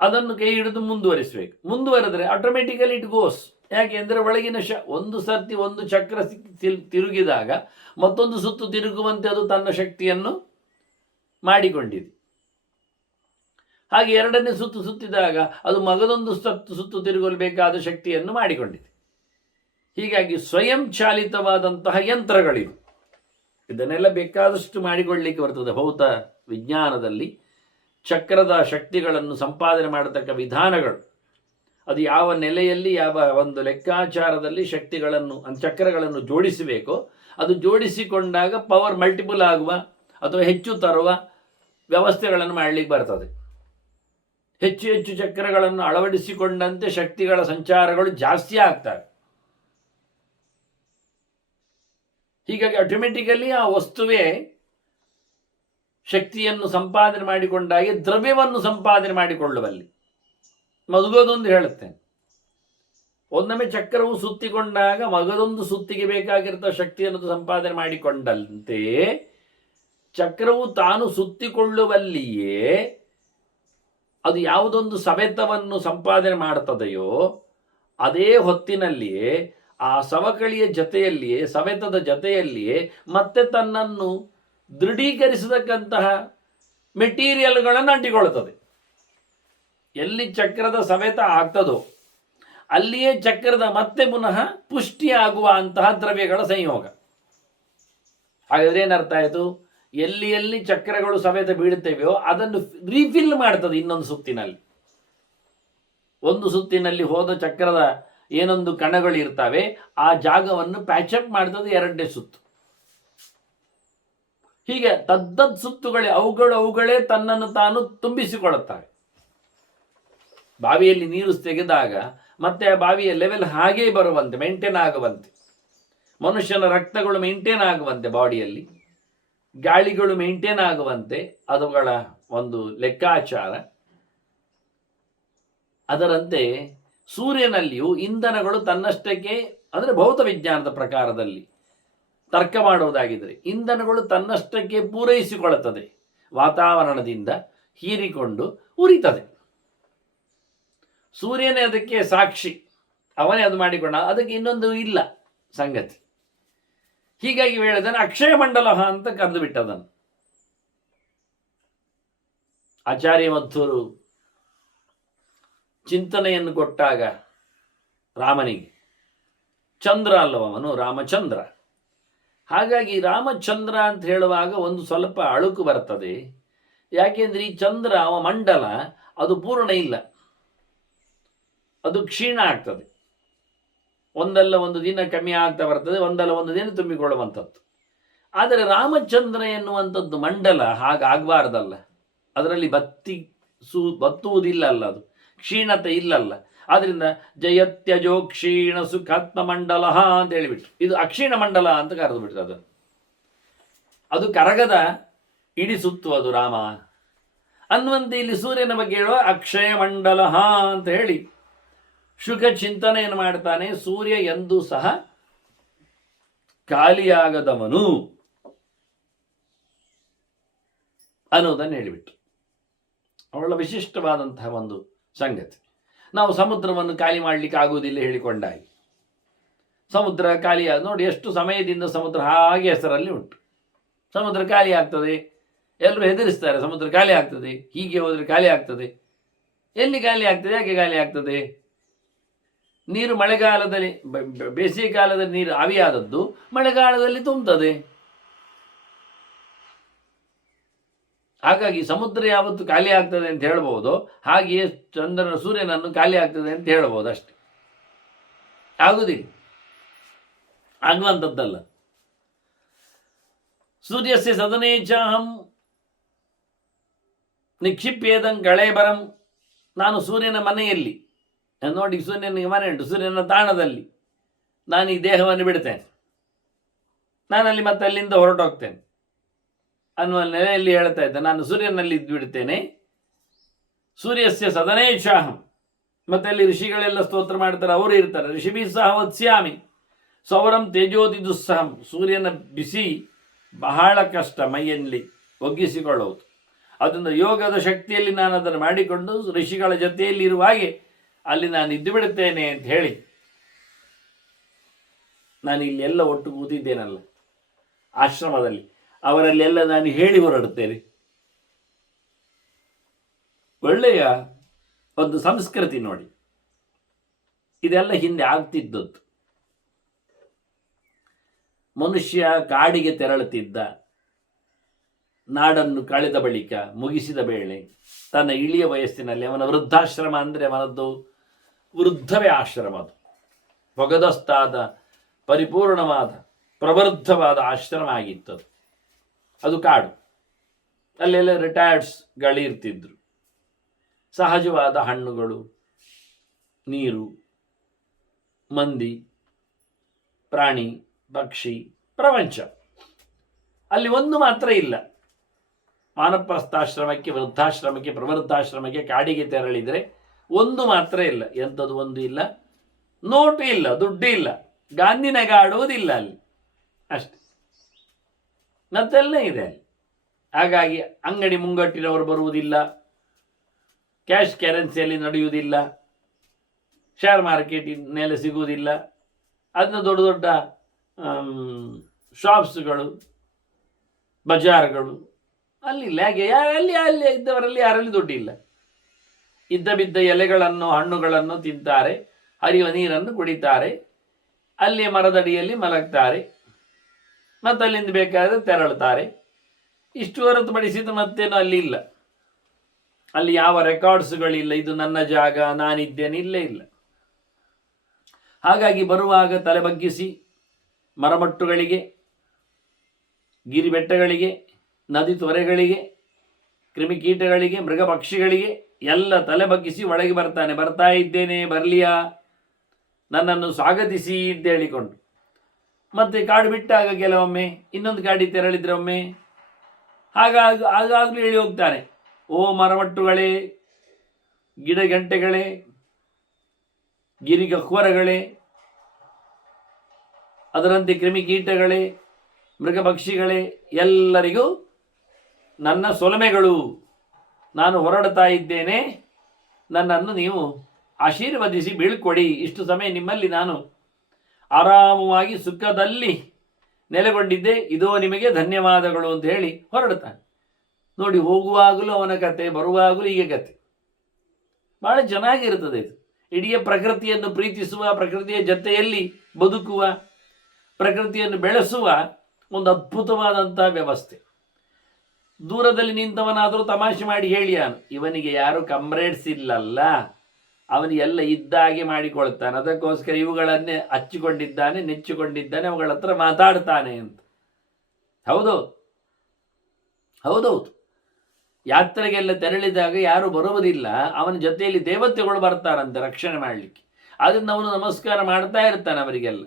ಅದನ್ನು ಕೈ ಹಿಡಿದು ಮುಂದುವರಿಸಬೇಕು. ಮುಂದುವರೆದ್ರೆ ಆಟೋಮೆಟಿಕಲಿ ಇಟ್ ಗೋಸ್. ಯಾಕೆಂದರೆ ಒಳಗಿನ ಒಂದು ಸರ್ತಿ ಒಂದು ಚಕ್ರ ತಿರುಗಿದಾಗ ಮತ್ತೊಂದು ಸುತ್ತು ತಿರುಗುವಂತೆ ಅದು ತನ್ನ ಶಕ್ತಿಯನ್ನು ಮಾಡಿಕೊಂಡಿದೆ. ಹಾಗೆ ಎರಡನೇ ಸುತ್ತು ಸುತ್ತಿದಾಗ ಅದು ಮಗದೊಂದು ಸುತ್ತು ತಿರುಗಲು ಬೇಕಾದ ಶಕ್ತಿಯನ್ನು ಮಾಡಿಕೊಂಡಿದೆ. ಹೀಗಾಗಿ ಸ್ವಯಂ ಚಾಲಿತವಾದಂತಹ ಯಂತ್ರಗಳಿವೆ. ಇದನ್ನೆಲ್ಲ ಬೇಕಾದಷ್ಟು ಮಾಡಿಕೊಳ್ಳಲಿಕ್ಕೆ ಬರ್ತದೆ. ಭೌತ ವಿಜ್ಞಾನದಲ್ಲಿ ಚಕ್ರದ ಶಕ್ತಿಗಳನ್ನು ಸಂಪಾದನೆ ಮಾಡತಕ್ಕ ವಿಧಾನಗಳು, ಅದು ಯಾವ ನೆಲೆಯಲ್ಲಿ ಯಾವ ಒಂದು ಲೆಕ್ಕಾಚಾರದಲ್ಲಿ ಚಕ್ರಗಳನ್ನು ಜೋಡಿಸಬೇಕೋ ಅದು ಜೋಡಿಸಿಕೊಂಡಾಗ ಪವರ್ ಮಲ್ಟಿಪಲ್ ಆಗುವ ಅಥವಾ ಹೆಚ್ಚು ತರುವ ವ್ಯವಸ್ಥೆಗಳನ್ನು ಮಾಡಲಿಕ್ಕೆ ಬರ್ತದೆ. ಹೆಚ್ಚು ಹೆಚ್ಚು ಚಕ್ರಗಳನ್ನು ಅಳವಡಿಸಿಕೊಂಡಂತೆ ಶಕ್ತಿಗಳ ಸಂಚಾರಗಳು ಜಾಸ್ತಿ ಆಗ್ತವೆ. ಹೀಗಾಗಿ ಆಟೋಮೆಟಿಕಲಿ ಆ ವಸ್ತುವೇ ಶಕ್ತಿಯನ್ನು ಸಂಪಾದನೆ ಮಾಡಿಕೊಂಡಾಗೆ ದ್ರವ್ಯವನ್ನು ಸಂಪಾದನೆ ಮಾಡಿಕೊಳ್ಳುವಲ್ಲಿ ಮಗದೊಂದು ಹೇಳುತ್ತೇನೆ. ಒನ್ನೊಮ್ಮೆ ಚಕ್ರವು ಸುತ್ತಿಕೊಂಡಾಗ ಮಗದೊಂದು ಸುತ್ತಿಗೆ ಬೇಕಾಗಿರುವ ಶಕ್ತಿಯನ್ನು ಸಂಪಾದನೆ ಮಾಡಿಕೊಂಡಂತೆ ಚಕ್ರವು ತಾನು ಸುತ್ತಿಕೊಳ್ಳುವಲ್ಲಿಯೇ ಅದು ಯಾವುದೊಂದು ಸವೆತವನ್ನು ಸಂಪಾದನೆ ಮಾಡುತ್ತದೆಯೋ ಅದೇ ಹೊತ್ತಿನಲ್ಲಿಯೇ ಆ ಸವಕಳಿಯ ಜೊತೆಯಲ್ಲಿಯೇ ಸವೆತದ ಜೊತೆಯಲ್ಲಿಯೇ ಮತ್ತೆ ತನ್ನನ್ನು ದೃಢೀಕರಿಸತಕ್ಕಂತಹ ಮೆಟೀರಿಯಲ್ಗಳನ್ನು ಅಂಟಿಕೊಳ್ಳುತ್ತದೆ. ಎಲ್ಲಿ ಚಕ್ರದ ಸವೆತ ಆಗ್ತದೋ ಅಲ್ಲಿಯೇ ಚಕ್ರದ ಮತ್ತೆ ಪುನಃ ಪುಷ್ಟಿಯಾಗುವ ಅಂತಹ ದ್ರವ್ಯಗಳ ಸಂಯೋಗ. ಹಾಗಾದ್ರೆ ಏನರ್ಥ ಆಯಿತು? ಎಲ್ಲಿ ಎಲ್ಲಿ ಚಕ್ರಗಳು ಸವೆತ ಬೀಳುತ್ತವೆಯೋ ಅದನ್ನು ರೀಫಿಲ್ ಮಾಡ್ತದೆ ಇನ್ನೊಂದು ಸುತ್ತಿನಲ್ಲಿ. ಒಂದು ಸುತ್ತಿನಲ್ಲಿ ಹೋದ ಚಕ್ರದ ಏನೊಂದು ಕಣಗಳು ಇರ್ತವೆ, ಆ ಜಾಗವನ್ನು ಪ್ಯಾಚಪ್ ಮಾಡ್ತದೆ ಎರಡನೇ ಸುತ್ತು. ಹೀಗೆ ತದ್ದದ್ ಸುತ್ತುಗಳೇ ಅವುಗಳೇ ತನ್ನನ್ನು ತಾನು ತುಂಬಿಸಿಕೊಳ್ಳುತ್ತವೆ. ಬಾವಿಯಲ್ಲಿ ನೀರು ತೆಗೆದಾಗ ಮತ್ತೆ ಆ ಬಾವಿಯ ಲೆವೆಲ್ ಹಾಗೇ ಬರುವಂತೆ, ಮೇಂಟೈನ್ ಆಗುವಂತೆ, ಮನುಷ್ಯನ ರಕ್ತಗಳು ಮೇಂಟೈನ್ ಆಗುವಂತೆ, ಬಾಡಿಯಲ್ಲಿ ಗಾಳಿಗಳು ಮೇಂಟೈನ್ ಆಗುವಂತೆ ಅವುಗಳ ಒಂದು ಲೆಕ್ಕಾಚಾರ. ಅದರಂತೆ ಸೂರ್ಯನಲ್ಲಿಯೂ ಇಂಧನಗಳು ತನ್ನಷ್ಟಕ್ಕೆ, ಅಂದರೆ ಭೌತ ವಿಜ್ಞಾನದ ಪ್ರಕಾರದಲ್ಲಿ ತರ್ಕ ಮಾಡುವುದಾಗಿದ್ದರೆ ಇಂಧನಗಳು ತನ್ನಷ್ಟಕ್ಕೆ ಪೂರೈಸಿಕೊಳ್ಳುತ್ತದೆ, ವಾತಾವರಣದಿಂದ ಹೀರಿಕೊಂಡು ಉರಿತದೆ. ಸೂರ್ಯನೇ ಅದಕ್ಕೆ ಸಾಕ್ಷಿ, ಅವನೇ ಅದು ಮಾಡಿಕೊಂಡ, ಅದಕ್ಕೆ ಇನ್ನೊಂದು ಇಲ್ಲ ಸಂಗತಿ. ಹೀಗಾಗಿ ಹೇಳಿದನು ಅಕ್ಷಯ ಮಂಡಲ ಅಂತ ಕರೆದು ಬಿಟ್ಟದನ್ನು. ಆಚಾರ್ಯ ಮಧ್ವರು ಚಿಂತನೆಯನ್ನು ಕೊಟ್ಟಾಗ ರಾಮನಿಗೆ, ಚಂದ್ರ ಅಲ್ಲವನು ರಾಮಚಂದ್ರ. ಹಾಗಾಗಿ ರಾಮಚಂದ್ರ ಅಂತ ಹೇಳುವಾಗ ಒಂದು ಸ್ವಲ್ಪ ಅಳುಕು ಬರ್ತದೆ. ಯಾಕೆಂದ್ರೆ ಈ ಚಂದ್ರ ಅವ ಮಂಡಲ ಅದು ಪೂರ್ಣ ಇಲ್ಲ, ಅದು ಕ್ಷೀಣ ಆಗ್ತದೆ. ಒಂದಲ್ಲ ಒಂದು ದಿನ ಕಮ್ಮಿ ಆಗ್ತಾ ಬರ್ತದೆ, ಒಂದಲ್ಲ ಒಂದು ದಿನ ತುಂಬಿಕೊಳ್ಳುವಂಥದ್ದು. ಆದರೆ ರಾಮಚಂದ್ರ ಎನ್ನುವಂಥದ್ದು ಮಂಡಲ ಹಾಗಾಗಬಾರ್ದಲ್ಲ. ಅದರಲ್ಲಿ ಬತ್ತುವುದಿಲ್ಲ ಅಲ್ಲ, ಅದು ಕ್ಷೀಣತೆ ಇಲ್ಲಲ್ಲ. ಆದ್ರಿಂದ ಜಯತ್ಯಜೋ ಕ್ಷೀಣ ಸುಖಾತ್ಮ ಮಂಡಲ ಅಂತ ಹೇಳಿಬಿಟ್ರು. ಇದು ಅಕ್ಷೀಣ ಮಂಡಲ ಅಂತ ಕರೆದು ಬಿಟ್ರು. ಅದು ಕರಗದ ಇಡೀ ಸುತ್ತು ಅದು ರಾಮ ಅನ್ನುವಂತೆ ಇಲ್ಲಿ ಸೂರ್ಯನ ಬಗ್ಗೆ ಹೇಳುವ ಅಕ್ಷಯ ಮಂಡಲ ಅಂತ ಹೇಳಿ ಶುಕ ಚಿಂತನೆಯನ್ನು ಮಾಡ್ತಾನೆ. ಸೂರ್ಯ ಎಂದೂ ಸಹ ಖಾಲಿಯಾಗದವನು ಅನ್ನೋದನ್ನು ಹೇಳಿಬಿಟ್ರು. ಅವಳ ವಿಶಿಷ್ಟವಾದಂತಹ ಒಂದು ಸಂಗತಿ. ನಾವು ಸಮುದ್ರವನ್ನು ಖಾಲಿ ಮಾಡಲಿಕ್ಕೆ ಆಗುವುದಿಲ್ಲ ಹೇಳಿಕೊಂಡಾಗಿ. ಸಮುದ್ರ ಖಾಲಿ ನೋಡಿ, ಎಷ್ಟು ಸಮಯದಿಂದ ಸಮುದ್ರ ಹಾಗೆ ಹೆಸರಲ್ಲಿ ಉಂಟು. ಸಮುದ್ರ ಖಾಲಿ ಆಗ್ತದೆ, ಎಲ್ಲರೂ ಹೆದರಿಸ್ತಾರೆ, ಸಮುದ್ರ ಖಾಲಿ ಆಗ್ತದೆ, ಹೀಗೆ ಹೋದರೆ ಖಾಲಿ ಆಗ್ತದೆ. ಎಲ್ಲಿ ಖಾಲಿ ಆಗ್ತದೆ? ಯಾಕೆ ಖಾಲಿ ಆಗ್ತದೆ? ನೀರು ಮಳೆಗಾಲದಲ್ಲಿ, ಬೇಸಿಗೆ ಕಾಲದಲ್ಲಿ ನೀರು ಆವಿಯಾದದ್ದು ಮಳೆಗಾಲದಲ್ಲಿ ತುಂಬುತ್ತದೆ. ಹಾಗಾಗಿ ಸಮುದ್ರ ಯಾವತ್ತು ಖಾಲಿ ಆಗ್ತದೆ ಅಂತ ಹೇಳ್ಬೋದು, ಹಾಗೆಯೇ ಚಂದ್ರನ ಸೂರ್ಯನನ್ನು ಖಾಲಿ ಆಗ್ತದೆ ಅಂತ ಹೇಳ್ಬೋದು ಅಷ್ಟೆ. ಆಗುದಿಲ್ಲ, ಆಗುವಂಥದ್ದಲ್ಲ. ಸೂರ್ಯಸ್ಯ ಸದನೇಚಾಹಂ ನಿಕ್ಷಿಪ್ಯೇದಂ ಕಳೇಬರಂ. ನಾನು ಸೂರ್ಯನ ಮನೆಯಲ್ಲಿ ನೋಡಿ, ಸೂರ್ಯನಿಗೆ ಮನೆ ಉಂಟು, ಸೂರ್ಯನ ತಾಣದಲ್ಲಿ ನಾನು ಈ ದೇಹವನ್ನು ಬಿಡ್ತೇನೆ, ನಾನಲ್ಲಿ ಮತ್ತೆ ಅಲ್ಲಿಂದ ಹೊರಟೋಗ್ತೇನೆ ಅನ್ನುವ ನೆಲೆಯಲ್ಲಿ ಹೇಳ್ತಾ ಇದ್ದೆ. ನಾನು ಸೂರ್ಯನಲ್ಲಿ ಇದ್ದು ಬಿಡ್ತೇನೆ, ಸೂರ್ಯಸ್ಯ ಸದನೇಚ್ಛಾಹಂ. ಮತ್ತೆ ಅಲ್ಲಿ ಋಷಿಗಳೆಲ್ಲ ಸ್ತೋತ್ರ ಮಾಡ್ತಾರೆ, ಅವರು ಇರ್ತಾರೆ. ಋಷಿಭಿ ಸಹ ವತ್ಸ್ಯಾಮಿ ಸೌರಂ ತೇಜೋತಿ ದುಸ್ಸಹಂ. ಸೂರ್ಯನ ಬಿಸಿ ಬಹಳ ಕಷ್ಟ ಮೈಯಲ್ಲಿ ಒಗ್ಗಿಸಿಕೊಳ್ಳುವುದು. ಅದರಿಂದ ಯೋಗದ ಶಕ್ತಿಯಲ್ಲಿ ನಾನು ಅದನ್ನು ಮಾಡಿಕೊಂಡು ಋಷಿಗಳ ಜೊತೆಯಲ್ಲಿ ಇರುವ ಹಾಗೆ ಅಲ್ಲಿ ನಾನು ಇದ್ದು ಬಿಡುತ್ತೇನೆ ಅಂತ ಹೇಳಿ ನಾನು ಇಲ್ಲಿ ಎಲ್ಲ ಒಟ್ಟು ಕೂತಿದ್ದೇನಲ್ಲ ಆಶ್ರಮದಲ್ಲಿ, ಅವರಲ್ಲೆಲ್ಲ ನಾನು ಹೇಳಿ ಹೊರಡುತ್ತೇನೆ. ಒಳ್ಳೆಯ ಒಂದು ಸಂಸ್ಕೃತಿ ನೋಡಿ. ಇದೆಲ್ಲ ಹಿಂದೆ ಆಗ್ತಿದ್ದದ್ದು. ಮನುಷ್ಯ ಕಾಡಿಗೆ ತೆರಳುತ್ತಿದ್ದ, ನಾಡನ್ನು ಕಳೆದ ಬಳಿಕ ಮುಗಿಸಿದ ವೇಳೆ ತನ್ನ ಇಳಿಯ ವಯಸ್ಸಿನಲ್ಲಿ ಅವನ ವೃದ್ಧಾಶ್ರಮ ಅಂದರೆ ಅವನದ್ದು ವೃದ್ಧವೇ ಆಶ್ರಮ. ಅದು ಹೊಗದಸ್ತಾದ ಪರಿಪೂರ್ಣವಾದ ಪ್ರವೃದ್ಧವಾದ ಆಶ್ರಮ ಆಗಿತ್ತು. ಅದು ಕಾಡು. ಅಲ್ಲೆಲ್ಲ ರಿಟೈರ್ಡ್ಸ್ಗಳಿರ್ತಿದ್ರು. ಸಹಜವಾದ ಹಣ್ಣುಗಳು, ನೀರು, ಮಂದಿ, ಪ್ರಾಣಿ, ಪಕ್ಷಿ, ಪ್ರಪಂಚ. ಅಲ್ಲಿ ಒಂದು ಮಾತ್ರ ಇಲ್ಲ. ವಾನಪ್ರಸ್ಥಾಶ್ರಮಕ್ಕೆ, ವೃದ್ಧಾಶ್ರಮಕ್ಕೆ, ಪ್ರವೃದ್ಧಾಶ್ರಮಕ್ಕೆ, ಕಾಡಿಗೆ ತೆರಳಿದರೆ ಒಂದು ಮಾತ್ರ ಇಲ್ಲ. ಎಂಥದ್ದು ಒಂದು ಇಲ್ಲ. ನೋಟು ಇಲ್ಲ, ದುಡ್ಡು ಇಲ್ಲ, ಗಾಂಧಿನಗಾಡುವುದಿಲ್ಲ ಅಲ್ಲಿ, ಅಷ್ಟೆ. ಮತ್ತೆಲ್ಲ ಇದೆ ಅಲ್ಲಿ. ಹಾಗಾಗಿ ಅಂಗಡಿ ಮುಂಗಟ್ಟಿನವರು ಬರುವುದಿಲ್ಲ, ಕ್ಯಾಶ್ ಕರೆನ್ಸಿಯಲ್ಲಿ ನಡೆಯುವುದಿಲ್ಲ, ಶೇರ್ ಮಾರ್ಕೆಟಿನಲ್ಲಿ ಸಿಗುವುದಿಲ್ಲ. ಅದನ್ನ ದೊಡ್ಡ ದೊಡ್ಡ ಶಾಪ್ಸ್ಗಳು, ಬಜಾರ್ಗಳು ಅಲ್ಲಿಲ್ಲ. ಹಾಗೆ ಅಲ್ಲಿ ಇದ್ದವರಲ್ಲಿ ಯಾರಲ್ಲಿ ದುಡ್ಡಿಲ್ಲ. ಇದ್ದ ಬಿದ್ದ ಎಲೆಗಳನ್ನು, ಹಣ್ಣುಗಳನ್ನು ತಿಂತಾರೆ, ಹರಿಯುವ ನೀರನ್ನು ಕುಡಿತಾರೆ, ಅಲ್ಲಿ ಮರದಡಿಯಲ್ಲಿ ಮಲಗ್ತಾರೆ, ಮತ್ತು ಅಲ್ಲಿಂದ ಬೇಕಾದರೆ ತೆರಳುತ್ತಾರೆ. ಇಷ್ಟು ಹೊರತುಪಡಿಸಿದ್ದು ಮತ್ತೇನು ಅಲ್ಲಿ ಇಲ್ಲ. ಅಲ್ಲಿ ಯಾವ ರೆಕಾರ್ಡ್ಸ್ಗಳಿಲ್ಲ, ಇದು ನನ್ನ ಜಾಗ, ನಾನಿದ್ದೇನೆ, ಇಲ್ಲೇ ಇಲ್ಲ. ಹಾಗಾಗಿ ಬರುವಾಗ ತಲೆ ಬಗ್ಗಿಸಿ ಮರಮಟ್ಟುಗಳಿಗೆ, ಗಿರಿಬೆಟ್ಟಗಳಿಗೆ, ನದಿ ತೊರೆಗಳಿಗೆ, ಕ್ರಿಮಿಕೀಟಗಳಿಗೆ, ಮೃಗ ಪಕ್ಷಿಗಳಿಗೆ ಎಲ್ಲ ತಲೆ ಬಗ್ಗಿಸಿ ಒಳಗೆ ಬರ್ತಾನೆ. ಬರ್ತಾ ಇದ್ದೇನೆ, ಬರಲಿಯಾ, ನನ್ನನ್ನು ಸ್ವಾಗತಿಸಿ ಅಂತ ಹೇಳಿಕೊಂಡು. ಮತ್ತೆ ಕಾಡು ಬಿಟ್ಟಾಗ ಕೆಲವೊಮ್ಮೆ ಇನ್ನೊಂದು ಕಾಡಿಗೆ ತೆರಳಿದ್ರೆ ಒಮ್ಮೆ ಆಗಾಗಲೂ ಹೇಳಿ ಹೋಗ್ತಾನೆ, ಓ ಮರಮಟ್ಟುಗಳೇ, ಗಿಡಗಂಟೆಗಳೇ, ಗಿರಿಗಹ್ವರಗಳೇ, ಅದರಂತೆ ಕ್ರಿಮಿಕೀಟಗಳೇ, ಮೃಗ ಪಕ್ಷಿಗಳೇ, ಎಲ್ಲರಿಗೂ ನನ್ನ ಸೊಲಮೆಗಳು. ನಾನು ಹೊರಡ್ತಾ ಇದ್ದೇನೆ, ನನ್ನನ್ನು ನೀವು ಆಶೀರ್ವದಿಸಿ ಬೀಳ್ಕೊಡಿ. ಇಷ್ಟು ಸಮಯ ನಿಮ್ಮಲ್ಲಿ ನಾನು ಆರಾಮವಾಗಿ ಸುಖದಲ್ಲಿ ನೆಲೆಗೊಂಡಿದ್ದೆ, ಇದೋ ನಿಮಗೆ ಧನ್ಯವಾದಗಳು ಅಂತ ಹೇಳಿ ಹೊರಡ್ತಾನೆ. ನೋಡಿ, ಹೋಗುವಾಗಲೂ ಅವನ ಕತೆ, ಬರುವಾಗಲೂ ಹೀಗೆ ಕತೆ. ಬಹಳ ಚೆನ್ನಾಗಿರ್ತದೆ ಇದು. ಇಡೀ ಪ್ರಕೃತಿಯನ್ನು ಪ್ರೀತಿಸುವ, ಪ್ರಕೃತಿಯ ಜೊತೆಯಲ್ಲಿ ಬದುಕುವ, ಪ್ರಕೃತಿಯನ್ನು ಬೆಳೆಸುವ ಒಂದು ಅದ್ಭುತವಾದಂಥ ವ್ಯವಸ್ಥೆ. ದೂರದಲ್ಲಿ ನಿಂತವನಾದರೂ ತಮಾಷೆ ಮಾಡಿ ಹೇಳಿಯಾನು, ಇವನಿಗೆ ಯಾರು ಕಂಬ್ರೇಡ್ಸ್ ಇಲ್ಲಲ್ಲ, ಅವನಿಗೆಲ್ಲ ಇದ್ದಾಗೆ ಮಾಡಿಕೊಳ್ತಾನೆ, ಅದಕ್ಕೋಸ್ಕರ ಇವುಗಳನ್ನೇ ಹಚ್ಚಿಕೊಂಡಿದ್ದಾನೆ, ನೆಚ್ಚಿಕೊಂಡಿದ್ದಾನೆ, ಅವುಗಳ ಹತ್ರ ಮಾತಾಡ್ತಾನೆ ಅಂತ. ಹೌದು ಹೌದೌದು. ಯಾತ್ರೆಗೆಲ್ಲ ತೆರಳಿದಾಗ ಯಾರು ಬರುವುದಿಲ್ಲ, ಅವನ ಜೊತೆಯಲ್ಲಿ ದೇವತೆಗಳು ಬರ್ತಾರಂತೆ ರಕ್ಷಣೆ ಮಾಡಲಿಕ್ಕೆ. ಅದರಿಂದ ಅವನು ನಮಸ್ಕಾರ ಮಾಡ್ತಾ ಇರ್ತಾನೆ ಅವರಿಗೆಲ್ಲ.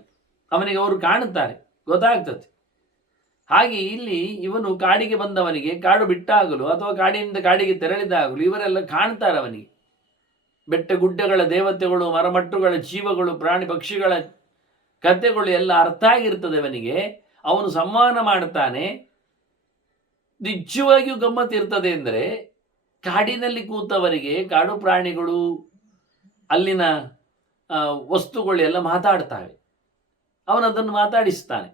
ಅವನಿಗೆ ಅವರು ಕಾಣುತ್ತಾರೆ, ಗೊತ್ತಾಗ್ತದೆ. ಹಾಗೆ ಇಲ್ಲಿ ಇವನು ಕಾಡಿಗೆ ಬಂದವನಿಗೆ, ಕಾಡು ಬಿಟ್ಟಾಗಲು ಅಥವಾ ಕಾಡಿನಿಂದ ಕಾಡಿಗೆ ತೆರಳಿದಾಗಲೂ ಇವರೆಲ್ಲ ಕಾಣ್ತಾರೆ ಅವನಿಗೆ. ಬೆಟ್ಟ ಗುಡ್ಡಗಳ ದೇವತೆಗಳು, ಮರಮಟ್ಟುಗಳ ಜೀವಗಳು, ಪ್ರಾಣಿ ಪಕ್ಷಿಗಳ ಕಥೆಗಳು ಎಲ್ಲ ಅರ್ಥ ಆಗಿರ್ತದೆ ಅವನಿಗೆ. ಅವನು ಸಂವಹನ ಮಾಡ್ತಾನೆ. ನಿಜವಾಗಿಯೂ ಗಮ್ಮತ್ತಿರ್ತದೆ ಅಂದರೆ, ಕಾಡಿನಲ್ಲಿ ಕೂತವರಿಗೆ ಕಾಡು ಪ್ರಾಣಿಗಳು, ಅಲ್ಲಿನ ವಸ್ತುಗಳು ಎಲ್ಲ ಮಾತಾಡ್ತವೆ. ಅವನದನ್ನು ಮಾತಾಡಿಸ್ತಾನೆ,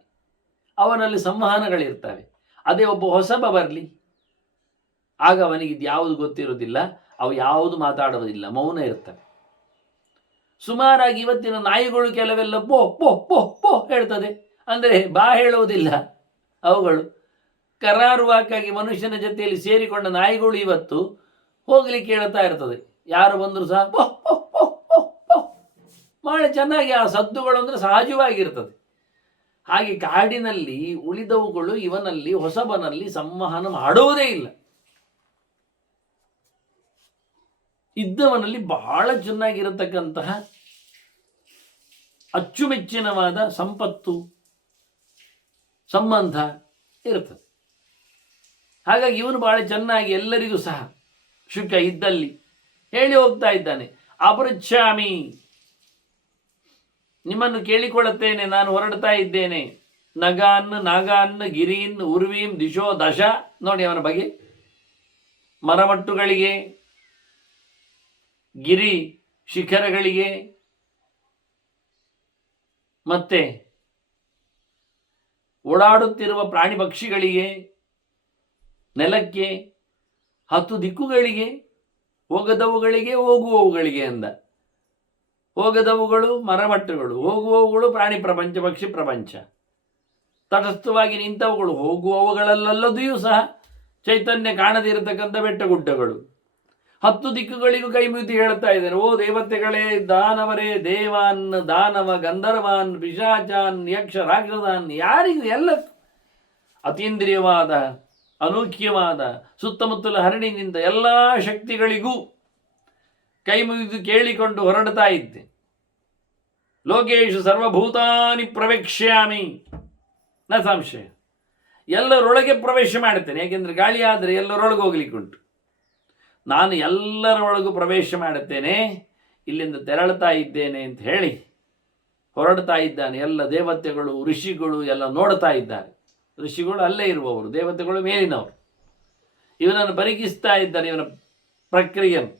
ಅವನಲ್ಲಿ ಸಂವಹನಗಳಿರ್ತವೆ. ಅದೇ ಒಬ್ಬ ಹೊಸಬ ಬರಲಿ, ಆಗ ಅವನಿಗೆ ಇದು ಯಾವುದು ಗೊತ್ತಿರೋದಿಲ್ಲ, ಅವು ಯಾವುದು ಮಾತಾಡೋದಿಲ್ಲ, ಮೌನ ಇರ್ತವೆ. ಸುಮಾರಾಗಿ ಇವತ್ತಿನ ನಾಯಿಗಳು ಕೆಲವೆಲ್ಲ ಪೋ ಪೋ ಪೋ ಪೋ ಹೇಳ್ತದೆ, ಅಂದರೆ ಬಾ ಹೇಳುವುದಿಲ್ಲ ಅವುಗಳು. ಕರಾರುವಾಕಾಗಿ ಮನುಷ್ಯನ ಜೊತೆಯಲ್ಲಿ ಸೇರಿಕೊಂಡ ನಾಯಿಗಳು ಇವತ್ತು ಹೋಗ್ಲಿಕ್ಕೆ ಹೇಳ್ತಾ ಇರ್ತದೆ. ಯಾರು ಬಂದರೂ ಸಹ ಪೋ ಪೋ ಪೋ ಪೋ ಪೋ, ಬಹಳ ಚೆನ್ನಾಗಿ ಆ ಸದ್ದುಗಳು ಅಂದರೆ ಸಹಜವಾಗಿರ್ತದೆ. ಹಾಗೆ ಕಾಡಿನಲ್ಲಿ ಉಳಿದವುಗಳು ಇವನಲ್ಲಿ, ಹೊಸಬನಲ್ಲಿ ಸಂವಹನ ಮಾಡುವುದೇ ಇಲ್ಲ. ಇದ್ದವನಲ್ಲಿ ಬಹಳ ಚೆನ್ನಾಗಿರತಕ್ಕಂತಹ ಅಚ್ಚುಮೆಚ್ಚಿನವಾದ ಸಂಪತ್ತು, ಸಂಬಂಧ ಇರ್ತದೆ. ಹಾಗಾಗಿ ಇವನು ಬಹಳ ಚೆನ್ನಾಗಿ ಎಲ್ಲರಿಗೂ ಸಹ ಶುಕ ಇದ್ದಲ್ಲಿ ಹೇಳಿ ಹೋಗ್ತಾ ಇದ್ದಾನೆ. ಅಪೃಚ್ಛಾಮಿ, ನಿಮ್ಮನ್ನು ಕೇಳಿಕೊಳ್ಳುತ್ತೇನೆ, ನಾನು ಹೊರಡ್ತಾ ಇದ್ದೇನೆ. ನಗಾನ್ ನಾಗಾನ್ ಗಿರೀನ್ ಉರ್ವೀಂ ದಿಶೋ ದಶ. ನೋಡಿ ಅವನ ಬಗ್ಗೆ, ಮರಮಟ್ಟುಗಳಿಗೆ, ಗಿರಿ ಶಿಖರಗಳಿಗೆ, ಮತ್ತೆ ಓಡಾಡುತ್ತಿರುವ ಪ್ರಾಣಿ ಪಕ್ಷಿಗಳಿಗೆ, ನೆಲಕ್ಕೆ, 10 ದಿಕ್ಕುಗಳಿಗೆ, ಹೋಗದವುಗಳಿಗೆ ಹೋಗುವವುಗಳಿಗೆ ಅಂದ. ಹೋಗದವುಗಳು ಮರಮಟ್ಟುಗಳು, ಹೋಗುವವುಗಳು ಪ್ರಾಣಿ ಪ್ರಪಂಚ ಪಕ್ಷಿ ಪ್ರಪಂಚ. ತಟಸ್ಥವಾಗಿ ನಿಂತವುಗಳು ಹೋಗುವವುಗಳಲ್ಲದೆಯೂ ಸಹ ಚೈತನ್ಯ ಕಾಣದಿರತಕ್ಕಂಥ ಬೆಟ್ಟಗುಡ್ಡಗಳು. 10 ದಿಕ್ಕುಗಳಿಗೂ ಕೈ ಮುಗಿದು ಹೇಳ್ತಾ ಇದ್ದಾರೆ, ಓ ದೇವತೆಗಳೇ, ದಾನವರೇ, ದೇವಾನ್, ದಾನವ, ಗಂಧರ್ವಾನ್, ಪಿಶಾಚಾನ್, ಯಕ್ಷ ರಾಕ್ಷಸಾನ್, ಯಾರಿಗೂ ಎಲ್ಲ ಅತೀಂದ್ರಿಯವಾದ ಅನೂಖ್ಯವಾದ ಸುತ್ತಮುತ್ತಲ ಹರಣಿನಿಂದ ಎಲ್ಲ ಶಕ್ತಿಗಳಿಗೂ ಕೈ ಮುಗಿದು ಕೇಳಿಕೊಂಡು ಹೊರಡ್ತಾ ಇದ್ದೆ. ಲೋಕೇಶು ಸರ್ವಭೂತಾನಿ ಪ್ರವೇಕ್ಷ್ಯಾಮಿ, ನ ಸಂಶಯ. ಎಲ್ಲರೊಳಗೆ ಪ್ರವೇಶ ಮಾಡುತ್ತೇನೆ, ಯಾಕೆಂದರೆ ಗಾಳಿ ಆದರೆ ಎಲ್ಲರೊಳಗೆ ಹೋಗ್ಲಿಕ್ಕುಂಟು. ನಾನು ಎಲ್ಲರೊಳಗೂ ಪ್ರವೇಶ ಮಾಡುತ್ತೇನೆ, ಇಲ್ಲಿಂದ ತೆರಳುತ್ತಾ ಇದ್ದೇನೆ ಅಂತ ಹೇಳಿ ಹೊರಡ್ತಾ ಇದ್ದಾನೆ. ಎಲ್ಲ ದೇವತೆಗಳು ಋಷಿಗಳು ಎಲ್ಲ ನೋಡ್ತಾ ಇದ್ದಾರೆ. ಋಷಿಗಳು ಅಲ್ಲೇ ಇರುವವರು, ದೇವತೆಗಳು ಮೇಲಿನವರು. ಇವನನ್ನು ಪರೀಕ್ಷಿಸ್ತಾ ಇದ್ದಾನೆ, ಇವನ ಪ್ರಕ್ರಿಯೆಯನ್ನು.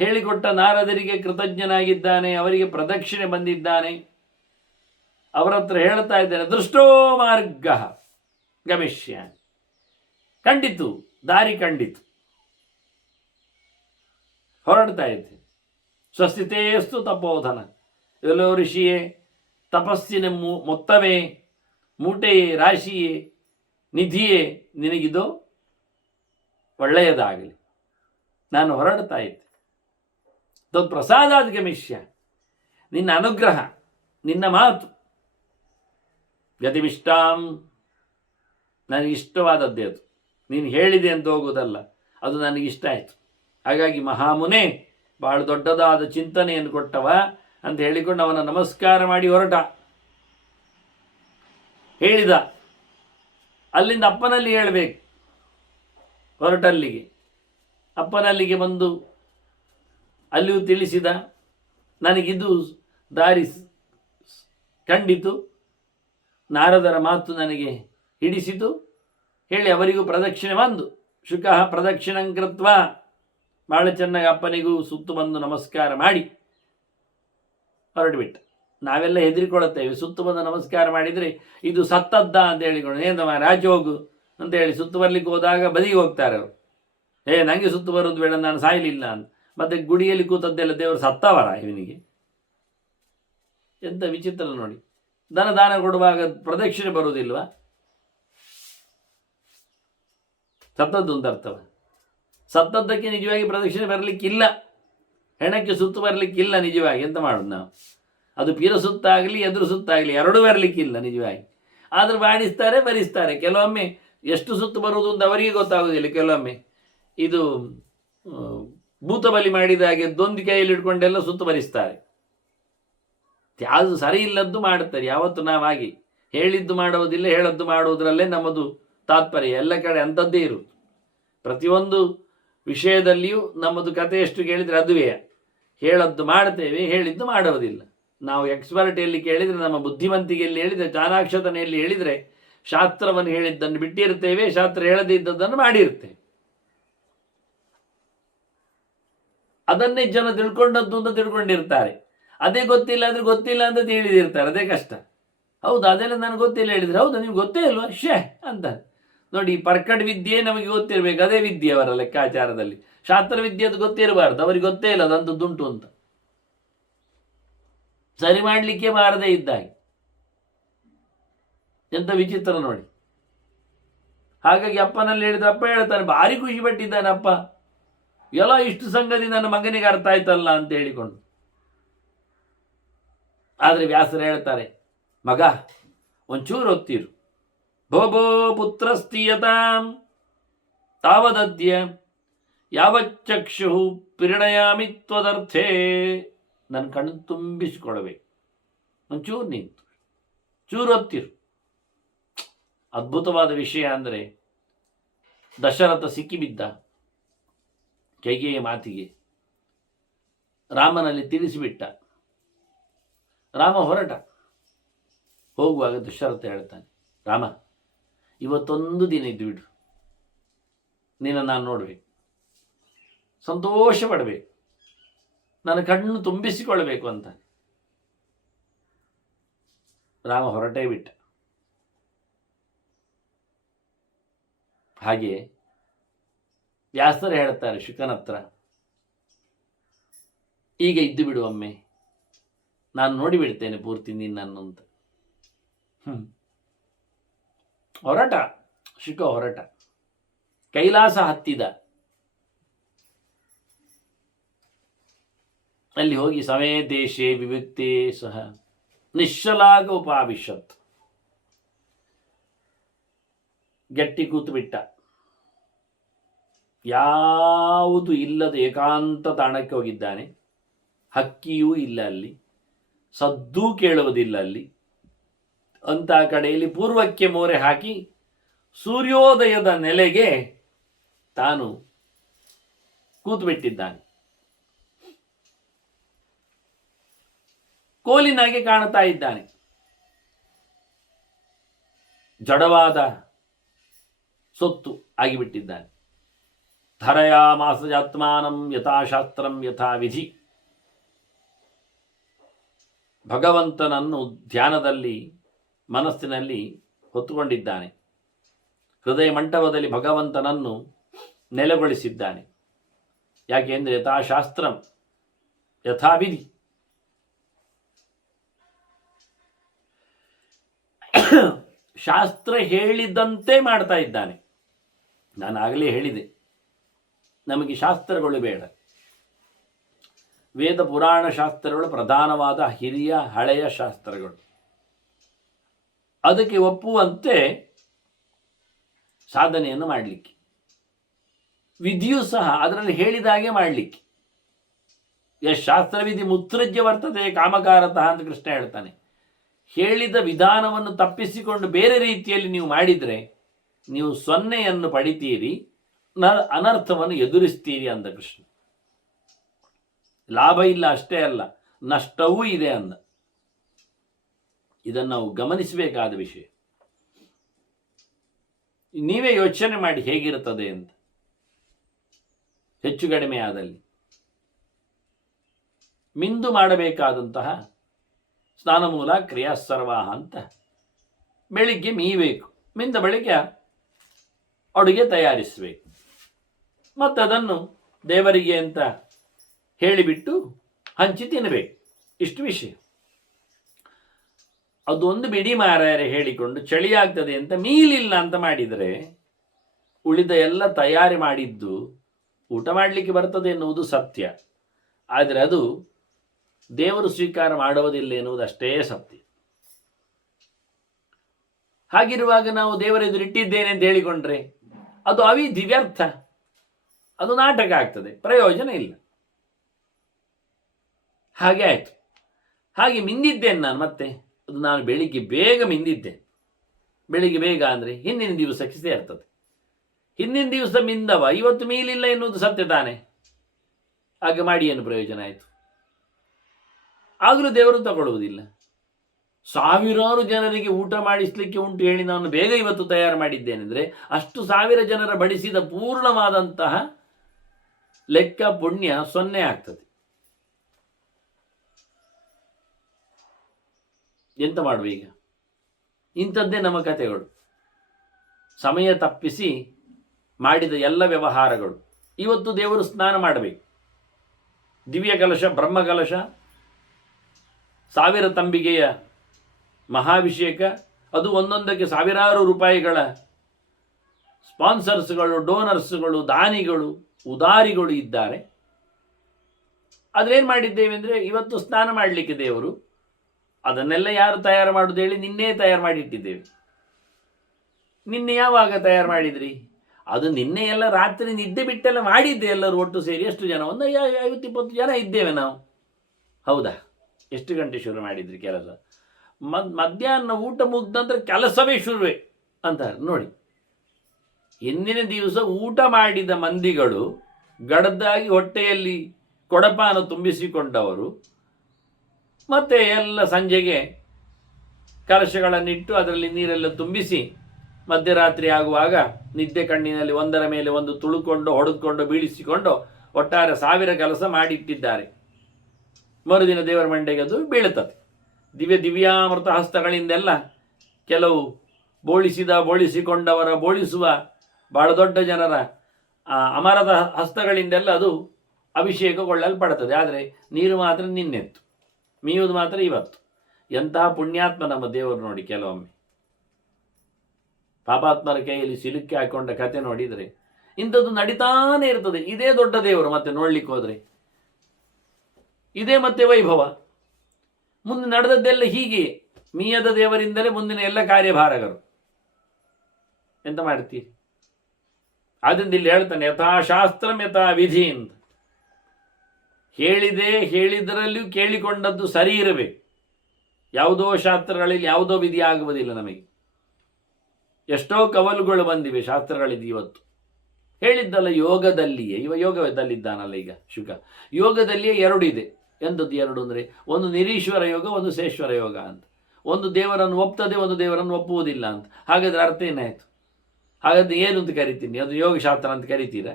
ಹೇಳಿಕೊಟ್ಟ ನಾರದರಿಗೆ ಕೃತಜ್ಞನಾಗಿದ್ದಾನೆ, ಅವರಿಗೆ ಪ್ರದಕ್ಷಿಣೆ ಬಂದಿದ್ದಾನೆ. ಅವರ ಹತ್ರ ಹೇಳ್ತಾ ಇದ್ದಾನೆ, ದೃಷ್ಟೋ ಮಾರ್ಗ ಗಮಿಷ್ಯ, ಕಂಡಿತು, ದಾರಿ ಕಂಡಿತು, ಹೊರಡ್ತಾ ಇದ್ದೆ. ಸ್ವಸ್ಥಿತೇಸ್ತು ತಪೋಧನ, ಎಲ್ಲೋ ಋಷಿಯೇ, ತಪಸ್ಸಿನ ಮೊತ್ತವೇ, ಮೂಟೆಯೇ, ರಾಶಿಯೇ, ನಿಧಿಯೇ, ನಿನಗಿದು ಒಳ್ಳೆಯದಾಗಲಿ. ನಾನು ಹೊರಡ್ತಾ ಇದ್ದೆ. ತತ್ಪ್ರಸಾದಾದ್ ಗಮಿಷ್ಯ, ನಿನ್ನ ಅನುಗ್ರಹ, ನಿನ್ನ ಮಾತು, ಗತಿವಿಷ್ಟಾಂ, ನನಗಿಷ್ಟವಾದದ್ದೇ ಅದು. ನೀನು ಹೇಳಿದೆ ಅಂತ ಹೋಗುವುದಲ್ಲ, ಅದು ನನಗಿಷ್ಟ ಆಯಿತು. ಹಾಗಾಗಿ ಮಹಾಮುನೆ ಬಹಳ ದೊಡ್ಡದಾದ ಚಿಂತನೆಯನ್ನು ಕೊಟ್ಟವ ಅಂತ ಹೇಳಿಕೊಂಡು ಅವನ ನಮಸ್ಕಾರ ಮಾಡಿ ಹೊರಟ. ಹೇಳಿದ, ಅಲ್ಲಿಂದ ಅಪ್ಪನಲ್ಲಿ ಹೇಳಬೇಕು. ಹೊರಟಲ್ಲಿಗೆ ಅಪ್ಪನಲ್ಲಿಗೆ ಬಂದು ಅಲ್ಲಿಯೂ ತಿಳಿಸಿದ, ನನಗಿದು ದಾರಿ ಕಂಡಿತು, ನಾರದರ ಮಾತು ನನಗೆ ಹಿಡಿಸಿತು ಹೇಳಿ ಅವರಿಗೂ ಪ್ರದಕ್ಷಿಣೆ ಬಂದು, ಶುಕಃ ಪ್ರದಕ್ಷಿಣಂಕೃತ್ವ, ಭಾಳ ಚೆನ್ನಾಗಿ ಅಪ್ಪನಿಗೂ ಸುತ್ತು ಬಂದು ನಮಸ್ಕಾರ ಮಾಡಿ ಹೊರಟುಬಿಟ್ಟ. ನಾವೆಲ್ಲ ಹೆದರಿಕೊಳ್ಳುತ್ತೇವೆ, ಸುತ್ತು ಬಂದು ನಮಸ್ಕಾರ ಮಾಡಿದರೆ ಇದು ಸತ್ತದ್ದ ಅಂತ ಹೇಳಿಕೊಂಡು, ಏನಮ್ಮ ರಾಜ ಹೋಗು ಅಂತ ಹೇಳಿ ಸುತ್ತು ಬರಲಿಕ್ಕೆ ಹೋದಾಗ ಬದಿಗೆ ಹೋಗ್ತಾರೆ ಅವರು. ನನಗೆ ಸುತ್ತು ಬರೋದು ಬೇಡ, ನಾನು ಸಾಯಲಿಲ್ಲ ಅಂತ. ಮತ್ತೆ ಗುಡಿಯಲ್ಲಿ ಕೂತದ್ದೆಲ್ಲ ದೇವರು ಸತ್ತವರ ಇವನಿಗೆ? ಎಂಥ ವಿಚಿತ್ರ ನೋಡಿ. ದಾನ ಕೊಡುವಾಗ ಪ್ರದಕ್ಷಿಣೆ ಬರುವುದಿಲ್ವಾ? ಸತ್ತದ್ದು ಅಂತ ಅರ್ಥವ. ಸತ್ತದ್ದಕ್ಕೆ ನಿಜವಾಗಿ ಪ್ರದಕ್ಷಿಣೆ ಬರಲಿಕ್ಕಿಲ್ಲ, ಹೆಣಕ್ಕೆ ಸುತ್ತು ಬರಲಿಕ್ಕಿಲ್ಲ ನಿಜವಾಗಿ. ಎಂತ ಮಾಡೋದು ನಾವು? ಅದು ಪೀರ ಸುತ್ತಾಗಲಿ ಎದುರು ಸುತ್ತಾಗಲಿ ಎರಡೂ ಬರಲಿಕ್ಕಿಲ್ಲ ನಿಜವಾಗಿ. ಆದರೂ ಬಾಣಿಸ್ತಾರೆ, ಬರಿಸ್ತಾರೆ. ಕೆಲವೊಮ್ಮೆ ಎಷ್ಟು ಸುತ್ತು ಬರುವುದು ಅಂತ ಅವರಿಗೆ ಗೊತ್ತಾಗೋದಿಲ್ಲ. ಕೆಲವೊಮ್ಮೆ ಇದು ಭೂತ ಬಲಿ ಮಾಡಿದ ಹಾಗೆ ದೊಂದು ಕೈಯಲ್ಲಿ ಇಟ್ಕೊಂಡೆಲ್ಲ ಸುತ್ತು ಬರಿಸ್ತಾರೆ. ಯಾವುದು ಸರಿ ಇಲ್ಲದ್ದು ಮಾಡುತ್ತಾರೆ. ಯಾವತ್ತು ನಾವಾಗಿ ಹೇಳಿದ್ದು ಮಾಡುವುದಿಲ್ಲ, ಹೇಳದ್ದು ಮಾಡುವುದರಲ್ಲೇ ನಮ್ಮದು ತಾತ್ಪರ್ಯ. ಎಲ್ಲ ಕಡೆ ಅಂಥದ್ದೇ ಇರುವುದು. ಪ್ರತಿಯೊಂದು ವಿಷಯದಲ್ಲಿಯೂ ನಮ್ಮದು ಕತೆ ಎಷ್ಟು ಕೇಳಿದರೆ ಅದುವೇ. ಹೇಳದ್ದು ಮಾಡ್ತೇವೆ, ಹೇಳಿದ್ದು ಮಾಡುವುದಿಲ್ಲ. ನಾವು ಎಕ್ಸ್ಪರ್ಟ್ ಎಲ್ಲಿ ಕೇಳಿದರೆ, ನಮ್ಮ ಬುದ್ಧಿವಂತಿಕೆಯಲ್ಲಿ ಹೇಳಿದರೆ, ಚಾಣಾಕ್ಷತನೆಯಲ್ಲಿ ಹೇಳಿದರೆ, ಶಾಸ್ತ್ರವನ್ನು ಹೇಳಿದ್ದನ್ನು ಬಿಟ್ಟಿರ್ತೇವೆ, ಶಾಸ್ತ್ರ ಹೇಳದೇ ಇದ್ದದ್ದನ್ನು ಮಾಡಿರ್ತೇವೆ. ಅದನ್ನೇ ಜನ ತಿಳ್ಕೊಂಡದ್ದು ಅಂತ ತಿಳ್ಕೊಂಡಿರ್ತಾರೆ. ಅದೇ ಗೊತ್ತಿಲ್ಲ ಅಂದರೆ ಗೊತ್ತಿಲ್ಲ ಅಂತ ತಿಳಿದಿರ್ತಾರೆ. ಅದೇ ಕಷ್ಟ. ಹೌದು, ಅದೆಲ್ಲ ನನಗೆ ಗೊತ್ತಿಲ್ಲ ಹೇಳಿದರೆ, ಹೌದು ನಿಮ್ಗೆ ಗೊತ್ತೇ ಇಲ್ವಾ ಶೇ ಅಂತ. ನೋಡಿ, ಪರ್ಕಡ್ ವಿದ್ಯೆ ನಮಗೆ ಗೊತ್ತಿರಬೇಕು, ಅದೇ ವಿದ್ಯೆ ಅವರ ಲೆಕ್ಕಾಚಾರದಲ್ಲಿ. ಶಾಸ್ತ್ರ ವಿದ್ಯೆ ಅದು ಗೊತ್ತಿರಬಾರ್ದು, ಅವರಿಗೆ ಗೊತ್ತೇ ಇಲ್ಲ ಅದಂತದ್ದುಂಟು ಅಂತ. ಸರಿ ಮಾಡಲಿಕ್ಕೆ ಬಾರದೇ ಇದ್ದಾಗೆ. ಎಂಥ ವಿಚಿತ್ರ ನೋಡಿ. ಹಾಗಾಗಿ ಅಪ್ಪನಲ್ಲಿ ಹೇಳಿದ್ರೆ, ಅಪ್ಪ ಹೇಳ್ತಾನೆ, ಭಾರಿ ಖುಷಿ ಪಟ್ಟಿದ್ದಾನೆ ಅಪ್ಪ, ಎಲ್ಲ ಇಷ್ಟು ಸಂಗತಿ ನನ್ನ ಮಗನಿಗೆ ಅರ್ಥ ಆಯ್ತಲ್ಲ ಅಂತ ಹೇಳಿಕೊಂಡು. ಆದರೆ ವ್ಯಾಸರು ಹೇಳ್ತಾರೆ, ಮಗ ಒಂಚೂರು ಒತ್ತಿರು. ಭೋಭೋ ಪುತ್ರಸ್ತೀಯತಾಂ ತಾವದದ್ಯ ಯಾವಚ್ಚಕ್ಷು ಪಿರಣಯಾಮಿ ತ್ವದರ್ಥೇ. ನನ್ನ ಕಣ್ಣು ತುಂಬಿಸಿಕೊಡಬೇಕು. ಒಂಚೂರು ನಿಂತು ಚೂರು ಒತ್ತಿರು. ಅದ್ಭುತವಾದ ವಿಷಯ ಅಂದರೆ, ದಶರಥ ಸಿಕ್ಕಿಬಿದ್ದ ಕೈಗೆಯ ಮಾತಿಗೆ. ರಾಮನಲ್ಲಿ ತಿಳಿಸಿಬಿಟ್ಟ. ರಾಮ ಹೊರಟ. ಹೋಗುವಾಗ ದಶರಥ ಹೇಳ್ತಾನೆ, ರಾಮ, ಇವತ್ತೊಂದು ದಿನ ಇದ್ದು ಬಿಡು, ನಿನ್ನ ನಾನು ನೋಡಬೇಕು, ಸಂತೋಷ ಪಡಬೇಕು, ನನ್ನ ಕಣ್ಣು ತುಂಬಿಸಿಕೊಳ್ಳಬೇಕು ಅಂತ. ರಾಮ ಹೊರಟೇ ಬಿಟ್ಟ. ಹಾಗೆ ವ್ಯಾಸರು ಹೇಳ್ತಾರೆ ಶುಕನ ಹತ್ರ, ಈಗ ಇದ್ದು ಬಿಡು ಒಮ್ಮೆ, ನಾನು ನೋಡಿಬಿಡ್ತೇನೆ ಪೂರ್ತಿ ನಿನ್ನನ್ನು ಅಂತ. ಹೊರಟ ಶುಕ, ಹೊರಟ ಕೈಲಾಸ ಹತ್ತಿದ. ಅಲ್ಲಿ ಹೋಗಿ ಸಮೇ ದೇಶೇ ವಿವಿಕ್ತೇ ಸಹ ನಿಶ್ಚಲಾಗ ಉಪಾವಿಶತ್, ಗಟ್ಟಿ ಕೂತು ಬಿಟ್ಟ. ಯಾವುದು ಇಲ್ಲದ ಏಕಾಂತ ತಾಣಕ್ಕೆ ಹೋಗಿದ್ದಾನೆ. ಹಕ್ಕಿಯೂ ಇಲ್ಲ ಅಲ್ಲಿ, ಸದ್ದೂ ಕೇಳುವುದಿಲ್ಲ ಅಲ್ಲಿ. ಅಂತ ಕಡೆಯಲ್ಲಿ ಪೂರ್ವಕ್ಕೆ ಮೋರೆ ಹಾಕಿ ಸೂರ್ಯೋದಯದ ನೆಲೆಗೆ ತಾನು ಕೂತುಬಿಟ್ಟಿದ್ದಾನೆ. ಕೋಲಿನಾಗೆ ಕಾಣುತ್ತಾ ಇದ್ದಾನೆ. ಜಡವಾದ ಸೊತ್ತು ಆಗಿಬಿಟ್ಟಿದ್ದಾನೆ. ಧರಯಾಮಾಸಜಾತ್ಮಾನಂ ಯಥಾಶಾಸ್ತ್ರಂ ಯಥಾ ವಿಧಿ. ಭಗವಂತನನ್ನು ಧ್ಯಾನದಲ್ಲಿ ಮನಸ್ಸಿನಲ್ಲಿ ಹೊತ್ತುಕೊಂಡಿದ್ದಾನೆ. ಹೃದಯ ಮಂಟಪದಲ್ಲಿ ಭಗವಂತನನ್ನು ನೆಲೆಗೊಳಿಸಿದ್ದಾನೆ. ಯಾಕೆ ಅಂದರೆ ಯಥಾಶಾಸ್ತ್ರಂ ಯಥಾವಿಧಿ. ಶಾಸ್ತ್ರ ಹೇಳಿದಂತೆ ಮಾಡ್ತಾ ಇದ್ದಾನೆ. ನಾನು ಆಗಲೇ ಹೇಳಿದೆ, ನಮಗೆ ಶಾಸ್ತ್ರಗಳು ಬೇಡ. ವೇದ ಪುರಾಣ ಶಾಸ್ತ್ರಗಳು ಪ್ರಧಾನವಾದ ಹಿರಿಯ ಹಳೆಯ ಶಾಸ್ತ್ರಗಳು. ಅದಕ್ಕೆ ಒಪ್ಪುವಂತೆ ಸಾಧನೆಯನ್ನು ಮಾಡಲಿಕ್ಕೆ, ವಿಧಿಯೂ ಸಹ ಅದರಲ್ಲಿ ಹೇಳಿದಾಗೆ ಮಾಡಲಿಕ್ಕೆ. ಶಾಸ್ತ್ರವಿಧಿ ಮುತ್ಸೃಜ್ಯ ವರ್ತತೆ ಕಾಮಕಾರತಃ ಅಂತ ಕೃಷ್ಣ ಹೇಳ್ತಾನೆ. ಹೇಳಿದ ವಿಧಾನವನ್ನು ತಪ್ಪಿಸಿಕೊಂಡು ಬೇರೆ ರೀತಿಯಲ್ಲಿ ನೀವು ಮಾಡಿದರೆ ನೀವು ಸೊನ್ನೆಯನ್ನು ಪಡಿತೀರಿ, ಅನರ್ಥವನ್ನು ಎದುರಿಸ್ತೀರಿ ಅಂದ ಕೃಷ್ಣ. ಲಾಭ ಇಲ್ಲ ಅಷ್ಟೇ ಅಲ್ಲ, ನಷ್ಟವೂ ಇದೆ ಅಂದ. ಇದನ್ನು ನಾವು ಗಮನಿಸಬೇಕಾದ ವಿಷಯ. ನೀವೇ ಯೋಚನೆ ಮಾಡಿ ಹೇಗಿರುತ್ತದೆ ಅಂತ. ಹೆಚ್ಚು ಕಡಿಮೆ ಆದಲ್ಲಿ ಮಿಂದು ಮಾಡಬೇಕಾದಂತಹ ಸ್ನಾನಮೂಲ ಕ್ರಿಯಾಸರ್ವಾಹ ಅಂತ ಬೆಳಿಗ್ಗೆ ಮೀಯಬೇಕು. ಮಿಂದ ಬಳಿಕ ಅಡುಗೆ ತಯಾರಿಸಬೇಕು. ಮತ್ತು ಅದನ್ನು ದೇವರಿಗೆ ಅಂತ ಹೇಳಿಬಿಟ್ಟು ಹಂಚಿ ತಿನ್ನಬೇಕು. ಇಷ್ಟು ವಿಷಯ. ಅದೊಂದು ಬಿಡಿ ಮಾರಾಯರೆ ಹೇಳಿಕೊಂಡು ಚಳಿ ಆಗ್ತದೆ ಅಂತ ಮೀಲಿಲ್ಲ ಅಂತ ಮಾಡಿದರೆ ಉಳಿದ ಎಲ್ಲ ತಯಾರಿ ಮಾಡಿದ್ದು ಊಟ ಮಾಡಲಿಕ್ಕೆ ಬರ್ತದೆ ಎನ್ನುವುದು ಸತ್ಯ. ಆದರೆ ಅದು ದೇವರು ಸ್ವೀಕಾರ ಮಾಡುವುದಿಲ್ಲ ಎನ್ನುವುದು ಅಷ್ಟೇ ಸತ್ಯ. ಹಾಗಿರುವಾಗ ನಾವು ದೇವರ ಎದುರಿಟ್ಟಿದ್ದೇನೆ ಅಂತ ಹೇಳಿಕೊಂಡ್ರೆ ಅದು ಅವಿಧಿ, ವ್ಯರ್ಥ, ಅದು ನಾಟಕ ಆಗ್ತದೆ, ಪ್ರಯೋಜನ ಇಲ್ಲ. ಹಾಗೆ ಆಯಿತು. ಹಾಗೆ ಮಿಂದಿದ್ದೇನೆ ನಾನು. ಮತ್ತೆ ಅದು ನಾನು ಬೆಳಿಗ್ಗೆ ಬೇಗ ಮಿಂದಿದ್ದೇನೆ. ಬೆಳಿಗ್ಗೆ ಬೇಗ ಅಂದರೆ ಹಿಂದಿನ ದಿವಸಕ್ಕೆ ಸೇರ್ತದೆ. ಹಿಂದಿನ ದಿವಸ ಮಿಂದವ ಇವತ್ತು ಮೀಲಿಲ್ಲ ಎನ್ನುವುದು ಸತ್ಯ ತಾನೆ. ಹಾಗೆ ಮಾಡಿ ಏನು ಪ್ರಯೋಜನ ಆಯಿತು? ಆಗಲೂ ದೇವರು ತಗೊಳ್ಳುವುದಿಲ್ಲ. ಸಾವಿರಾರು ಜನರಿಗೆ ಊಟ ಮಾಡಿಸಲಿಕ್ಕೆ ಉಂಟು ಹೇಳಿ ನಾನು ಬೇಗ ಇವತ್ತು ತಯಾರು ಮಾಡಿದ್ದೇನೆಂದರೆ ಅಷ್ಟು ಸಾವಿರ ಜನರ ಬಡಿಸಿದ ಪೂರ್ಣವಾದಂತಹ ಲೆಕ್ಕ ಪುಣ್ಯ 0 ಆಗ್ತದೆ. ಎಂತ ಮಾಡುವ ಈಗ? ಇಂಥದ್ದೇ ನಮ್ಮ ಕಥೆಗಳು. ಸಮಯ ತಪ್ಪಿಸಿ ಮಾಡಿದ ಎಲ್ಲ ವ್ಯವಹಾರಗಳು. ಇವತ್ತು ದೇವರು ಸ್ನಾನ ಮಾಡಬೇಕು. ದಿವ್ಯ ಕಲಶ, ಬ್ರಹ್ಮಕಲಶ, 1000 ತಂಬಿಗೆಯ ಮಹಾಭಿಷೇಕ, ಅದು ಒಂದೊಂದಕ್ಕೆ ಸಾವಿರಾರು ರೂಪಾಯಿಗಳ ಸ್ಪಾನ್ಸರ್ಸ್ಗಳು, ಡೋನರ್ಸ್ಗಳು, ದಾನಿಗಳು, ಉದಾರಿಗಳು ಇದ್ದಾರೆ. ಆದ್ರೇನು ಮಾಡಿದ್ದೇವೆ ಅಂದರೆ ಇವತ್ತು ಸ್ನಾನ ಮಾಡಲಿಕ್ಕೆ ದೇವರು ಅದನ್ನೆಲ್ಲ ಯಾರು ತಯಾರು ಮಾಡೋದು ಹೇಳಿ ನಿನ್ನೆ ತಯಾರು ಮಾಡಿಟ್ಟಿದ್ದೇವೆ. ನಿನ್ನೆ ಯಾವಾಗ ತಯಾರು ಮಾಡಿದ್ರಿ? ಅದು ನಿನ್ನೆ ಎಲ್ಲ ರಾತ್ರಿ ನಿದ್ದೆ ಬಿಟ್ಟೆಲ್ಲ ಮಾಡಿದ್ದೆ. ಎಲ್ಲರೂ ಒಟ್ಟು ಸೇರಿ ಎಷ್ಟು ಜನ? ಒಂದು 50-20 ಜನ ಇದ್ದೇವೆ ನಾವು. ಹೌದಾ? ಎಷ್ಟು ಗಂಟೆ ಶುರು ಮಾಡಿದ್ರಿ ಕೆಲಸ? ಮಧ್ಯಾಹ್ನ ಊಟ ಮುಗ್ದ ನಂತರ ಕೆಲಸವೇ ಶುರುವೇ ಅಂತಾರೆ ನೋಡಿ. ಹಿಂದಿನ ದಿವಸ ಊಟ ಮಾಡಿದ ಮಂದಿಗಳು ಗಡದ್ದಾಗಿ ಹೊಟ್ಟೆಯಲ್ಲಿ ಕೊಡಪಾನ ತುಂಬಿಸಿಕೊಂಡವರು ಮತ್ತೆ ಎಲ್ಲ ಸಂಜೆಗೆ ಕಲಶಗಳನ್ನಿಟ್ಟು ಅದರಲ್ಲಿ ನೀರೆಲ್ಲ ತುಂಬಿಸಿ ಮಧ್ಯರಾತ್ರಿ ಆಗುವಾಗ ನಿದ್ದೆ ಕಣ್ಣಿನಲ್ಲಿ ಒಂದರ ಮೇಲೆ ಒಂದು ತುಳುಕೊಂಡು ಹೊಡೆದುಕೊಂಡು ಬೀಳಿಸಿಕೊಂಡು ಒಟ್ಟಾರೆ 1000 ಕೆಲಸ ಮಾಡಿಟ್ಟಿದ್ದಾರೆ. ಮರುದಿನ ದೇವರ ಮಂಡೆಗೆ ಅದು ಬೀಳುತ್ತದೆ. ದಿವ್ಯಾಮೃತ ಹಸ್ತಗಳಿಂದೆಲ್ಲ ಕೆಲವು ಬೋಳಿಸಿಕೊಂಡವರ ಬೋಳಿಸುವ ಬಹಳ ದೊಡ್ಡ ಜನರ ಅಮರದ ಹಸ್ತಗಳಿಂದೆಲ್ಲ ಅದು ಅಭಿಷೇಕಗೊಳ್ಳಲ್ಪಡುತ್ತದೆ. ಆದರೆ ನೀರು ಮಾತ್ರ ನಿನ್ನೆತ್ತು, ಮೀಯುವುದು ಮಾತ್ರ ಇವತ್ತು. ಎಂತಹ ಪುಣ್ಯಾತ್ಮ ನಮ್ಮ ದೇವರು ನೋಡಿ. ಕೆಲವೊಮ್ಮೆ ಪಾಪಾತ್ಮರ ಕೈಯಲ್ಲಿ ಸಿಲುಕಿ ಹಾಕೊಂಡ ಕತೆ ನೋಡಿದರೆ ಇಂಥದ್ದು ನಡೀತಾನೆ ಇರ್ತದೆ. ಇದೇ ದೊಡ್ಡ ದೇವರು. ಮತ್ತೆ ನೋಡ್ಲಿಕ್ಕೆ ಹೋದ್ರೆ ಇದೇ ಮತ್ತೆ ವೈಭವ. ಮುಂದೆ ನಡೆದದ್ದೆಲ್ಲ ಹೀಗೆ ಮೀಯದ ದೇವರಿಂದಲೇ ಮುಂದಿನ ಎಲ್ಲ ಕಾರ್ಯಭಾರಗರು. ಎಂತ ಮಾಡ್ತೀರಿ? ಆದ್ದರಿಂದ ಇಲ್ಲಿ ಹೇಳ್ತಾನೆ ಯಥಾಶಾಸ್ತ್ರಂ ಯಥಾ ವಿಧಿ ಅಂತ. ಹೇಳಿದರಲ್ಲಿಯೂ ಕೇಳಿಕೊಂಡದ್ದು ಸರಿ ಇರಬೇಕು. ಯಾವುದೋ ಶಾಸ್ತ್ರಗಳಲ್ಲಿ ಯಾವುದೋ ವಿಧಿ ಆಗುವುದಿಲ್ಲ. ನಮಗೆ ಎಷ್ಟೋ ಕವಲುಗಳು ಬಂದಿವೆ ಶಾಸ್ತ್ರಗಳಿದ್ದು ಇವತ್ತು. ಹೇಳಿದ್ದಲ್ಲ ಯೋಗದಲ್ಲಿಯೇ, ಯೋಗದಲ್ಲಿದ್ದಾನಲ್ಲ ಈಗ ಶುಕ. ಯೋಗದಲ್ಲಿಯೇ 2 ಇದೆ. ಎಂಥದ್ದು 2 ಅಂದರೆ, ಒಂದು ನಿರೀಶ್ವರ ಯೋಗ, ಒಂದು ಶೇಶ್ವರ ಯೋಗ ಅಂತ. ಒಂದು ದೇವರನ್ನು ಒಪ್ತದೆ, ಒಂದು ದೇವರನ್ನು ಒಪ್ಪುವುದಿಲ್ಲ ಅಂತ. ಹಾಗಾದ್ರೆ ಅರ್ಥ ಏನಾಯಿತು? ಹಾಗಾದ್ರೆ ಏನು ಅಂತ ಕರಿತೀನಿ? ಅದು ಯೋಗಶಾಸ್ತ್ರ ಅಂತ ಕರಿತೀರ?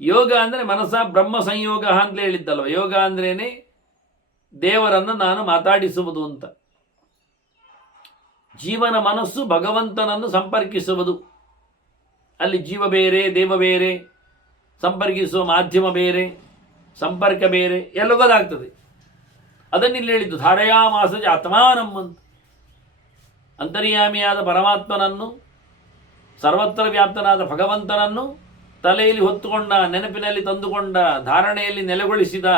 ಯೋಗ ಅಂದರೆ ಮನಸ್ಸ ಬ್ರಹ್ಮ ಸಂಯೋಗ ಅಂತ ಹೇಳಿದ್ದಲ್ವ. ಯೋಗ ಅಂದ್ರೇನೆ ದೇವರನ್ನು ನಾನು ಮಾತಾಡಿಸುವುದು ಅಂತ. ಜೀವನ ಮನಸ್ಸು ಭಗವಂತನನ್ನು ಸಂಪರ್ಕಿಸುವುದು. ಅಲ್ಲಿ ಜೀವ ಬೇರೆ, ದೇವ ಬೇರೆ, ಸಂಪರ್ಕಿಸುವ ಮಾಧ್ಯಮ ಬೇರೆ, ಸಂಪರ್ಕ ಬೇರೆ, ಎಲ್ಲ ಗೊತ್ತಾಗ್ತದೆ. ಅದನ್ನಿಲ್ಲಿ ಹೇಳಿದ್ದು ಧಾರಯಾಮಾಸಜ ಆತ್ಮಾನಂ ಅಂತ. ಅಂತರ್ಯಾಮಿಯಾದ ಪರಮಾತ್ಮನನ್ನು, ಸರ್ವತ್ರ ವ್ಯಾಪ್ತನಾದ ಭಗವಂತನನ್ನು ತಲೆಯಲ್ಲಿ ಹೊತ್ತುಕೊಂಡ, ನೆನಪಿನಲ್ಲಿ ತಂದುಕೊಂಡ, ಧಾರಣೆಯಲ್ಲಿ ನೆಲೆಗೊಳಿಸಿದ,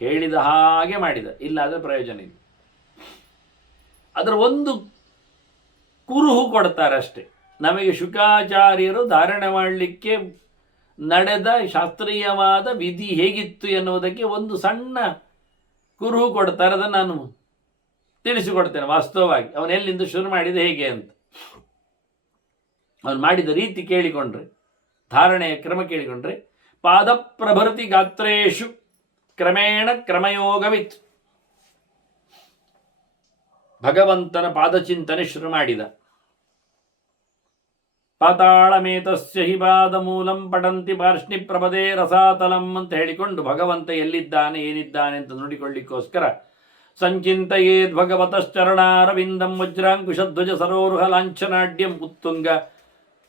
ಹೇಳಿದ ಹಾಗೆ ಮಾಡಿದ. ಇಲ್ಲಾದರೆ ಪ್ರಯೋಜನ ಇಲ್ಲ. ಅದರ ಒಂದು ಕುರುಹು ಕೊಡ್ತಾರೆ ಅಷ್ಟೆ. ನಮಗೆ ಶುಕಾಚಾರ್ಯರು ಧಾರಣೆ ಮಾಡಲಿಕ್ಕೆ ನಡೆದ ಶಾಸ್ತ್ರೀಯವಾದ ವಿಧಿ ಹೇಗಿತ್ತು ಎನ್ನುವುದಕ್ಕೆ ಒಂದು ಸಣ್ಣ ಕುರುಹು ಕೊಡ್ತಾರೆ. ಅದನ್ನು ನಾನು ತಿಳಿಸಿಕೊಡ್ತೇನೆ. ವಾಸ್ತವವಾಗಿ ಅವನು ಎಲ್ಲಿಂದ ಶುರು ಮಾಡಿದ ಹೇಗೆ ಅಂತ. ಅವನು ಮಾಡಿದ ರೀತಿ ಕೇಳಿಕೊಂಡ್ರೆ, ಧಾರಣೆಯ ಕ್ರಮ ಕೇಳಿಕೊಂಡ್ರೆ, ಪಾದ ಪ್ರಭೃತಿ ಗಾತ್ರೇಶು ಕ್ರಮೇಣ ಕ್ರಮಯೋಗವಿತ್. ಭಗವಂತನ ಪಾದಚಿಂತನೆ ಶುರು ಮಾಡಿದ. ಪಾತಾಳಮೇತಸ್ಯ ಹಿ ಪಾದ ಮೂಲಂ ಪಠಂತಿ ಪಾರ್ಷ್ಣಿ ಪ್ರಪದೇ ರಸಾತಲಂ ಅಂತ ಹೇಳಿಕೊಂಡು ಭಗವಂತ ಎಲ್ಲಿದ್ದಾನೆ, ಏನಿದ್ದಾನೆ ಅಂತ ನೋಡಿಕೊಳ್ಳಿಕ್ಕೋಸ್ಕರ ಸಂಚಿಂತಯೇದ್ ಭಗವತಶ್ಚರಣಾರವಿಂದಂ ವಜ್ರಾಂಕುಶಧ್ವಜ ಸರೋರುಹ ಲಾಂಛನಾಡ್ಯಂ ಉತ್ತುಂಗ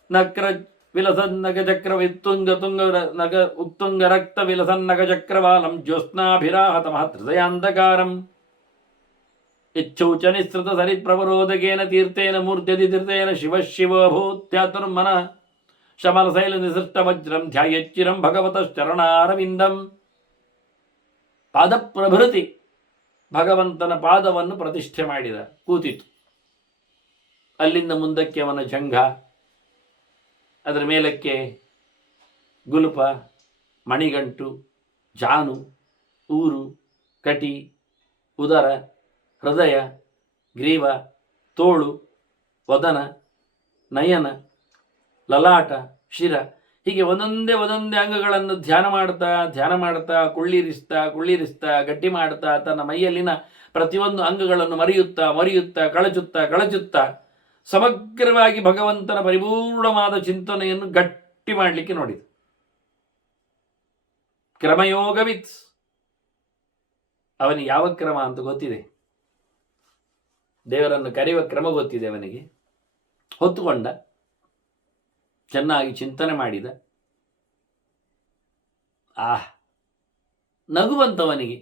ನಕ್ರ ವಿಲಸನ್ನಗಚಕ್ರ ವಿತ್ತುಂಗ ತುಂಗ ನಗ ಉತ್ತುಂಗ ರಕ್ತ ವಿಲಸನ್ನಗಚಕ್ರವಾಲಂ ಜ್ಯೋತ್ಸ್ನಾಭಿರಾಹತ ಮಹೃದಯಾಂಧಕಾರಂ ಇಚ್ಛೌಚ ನಿಸೃತ ಸರಿತ್ ಪ್ರವರೋದಕೇನ ತೀರ್ಥೇನ ಮೂರ್ತ್ಯದಿ ತೀರ್ಥೇನ ಶಿವಶಿವಭೂತ್ಯಾತುರ್ಮನ ಶಮಲಶೈಲ ನಿಸೃಷ್ಟ ವಜ್ರಂ ಧ್ಯಾಯಚ್ಚಿರಂ ಭಗವತಶ್ಚರಣಾರವಿಂದಂ. ಪಾದಪ್ರಭೃತಿ, ಭಗವಂತನ ಪಾದವನ್ನು ಪ್ರತಿಷ್ಠೆ ಮಾಡಿದ, ಕೂತಿತು. ಅಲ್ಲಿಂದ ಮುಂದಕ್ಕೆ ಅವನ ಜಂಘ, ಅದರ ಮೇಲಕ್ಕೆ ಗುಲುಪ, ಮಣಿಗಂಟು, ಜಾನು, ಊರು, ಕಟಿ, ಉದರ, ಹೃದಯ, ಗ್ರೀವ, ತೋಳು, ವದನ, ನಯನ, ಲಲಾಟ, ಶಿರ, ಹೀಗೆ ಒಂದೊಂದೇ ಅಂಗಗಳನ್ನು ಧ್ಯಾನ ಮಾಡ್ತಾ ಕುಳ್ಳಿರಿಸ್ತಾ ಗಟ್ಟಿ ಮಾಡ್ತಾ ತನ್ನ ಮೈಯಲ್ಲಿನ ಪ್ರತಿಯೊಂದು ಅಂಗಗಳನ್ನು ಮರೆಯುತ್ತಾ ಕಳಚುತ್ತಾ ಸಮಗ್ರವಾಗಿ ಭಗವಂತನ ಪರಿಪೂರ್ಣವಾದ ಚಿಂತನೆಯನ್ನು ಗಟ್ಟಿ ಮಾಡಲಿಕ್ಕೆ ನೋಡಿದ. ಕ್ರಮಯೋಗವಿತ್. ಅವನಿಗೆ ಯಾವ ಕ್ರಮ ಅಂತ ಗೊತ್ತಿದೆ. ದೇವರನ್ನು ಕರೆಯುವ ಕ್ರಮ ಗೊತ್ತಿದೆ ಅವನಿಗೆ. ಹೊತ್ತುಕೊಂಡ, ಚೆನ್ನಾಗಿ ಚಿಂತನೆ ಮಾಡಿದ. ನಗುವಂತವನಿಗೆ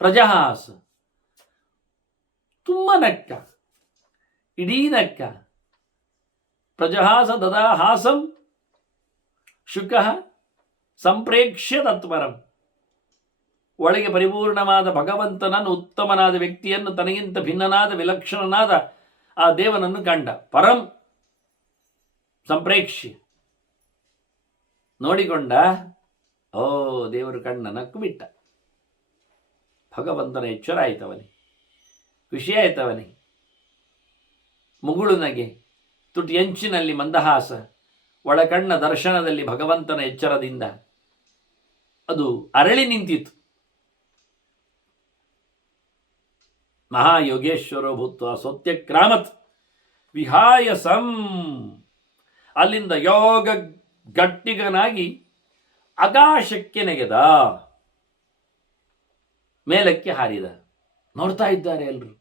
ಪ್ರಜಹಾಸ, ತುಂಬ ನಕ್ಕ, ಇಡೀ ನಕ್ಕ. ಪ್ರಜಹಾಸ ದದಾ ಹಾಸಂ ಶುಕಃ ಸಂಪ್ರೇಕ್ಷ್ಯ ತತ್ಪರಂ. ಒಳಗೆ ಪರಿಪೂರ್ಣವಾದ ಭಗವಂತನನ್ನು, ಉತ್ತಮನಾದ ವ್ಯಕ್ತಿಯನ್ನು, ತನಗಿಂತ ಭಿನ್ನನಾದ ವಿಲಕ್ಷಣನಾದ ಆ ದೇವನನ್ನು ಕಂಡ. ಪರಂ ಸಂಪ್ರೇಕ್ಷ್ಯ ನೋಡಿಕೊಂಡ. ಓ, ದೇವರು ಕಣ್ಣ ನಕ್ಕು ಬಿಟ್ಟ. ಭಗವಂತನ ಎಚ್ಚರ ಆಯ್ತವನಿಗೆ, ಖುಷಿ ಆಯ್ತವನಿಗೆ. ಮುಗುಳು ನಗೆ, ತುಟಿಯಂಚಿನಲ್ಲಿ ಮಂದಹಾಸ, ಒಳಕಣ್ಣ ದರ್ಶನದಲ್ಲಿ ಭಗವಂತನ ಎಚ್ಚರದಿಂದ ಅದು ಅರಳಿ ನಿಂತಿತು. ಮಹಾಯೋಗೇಶ್ವರೋ ಭೂತ್ವ ಸತ್ಯಕ್ರಾಮತ್ ವಿಹಾಯ ಸಂ. ಅಲ್ಲಿಂದ ಯೋಗ ಗಟ್ಟಿಗನಾಗಿ ಆಕಾಶಕ್ಕೆ ನೆಗೆದ, ಮೇಲಕ್ಕೆ ಹಾರಿದ. ನೋಡ್ತಾ ಇದ್ದಾರೆ ಎಲ್ಲರೂ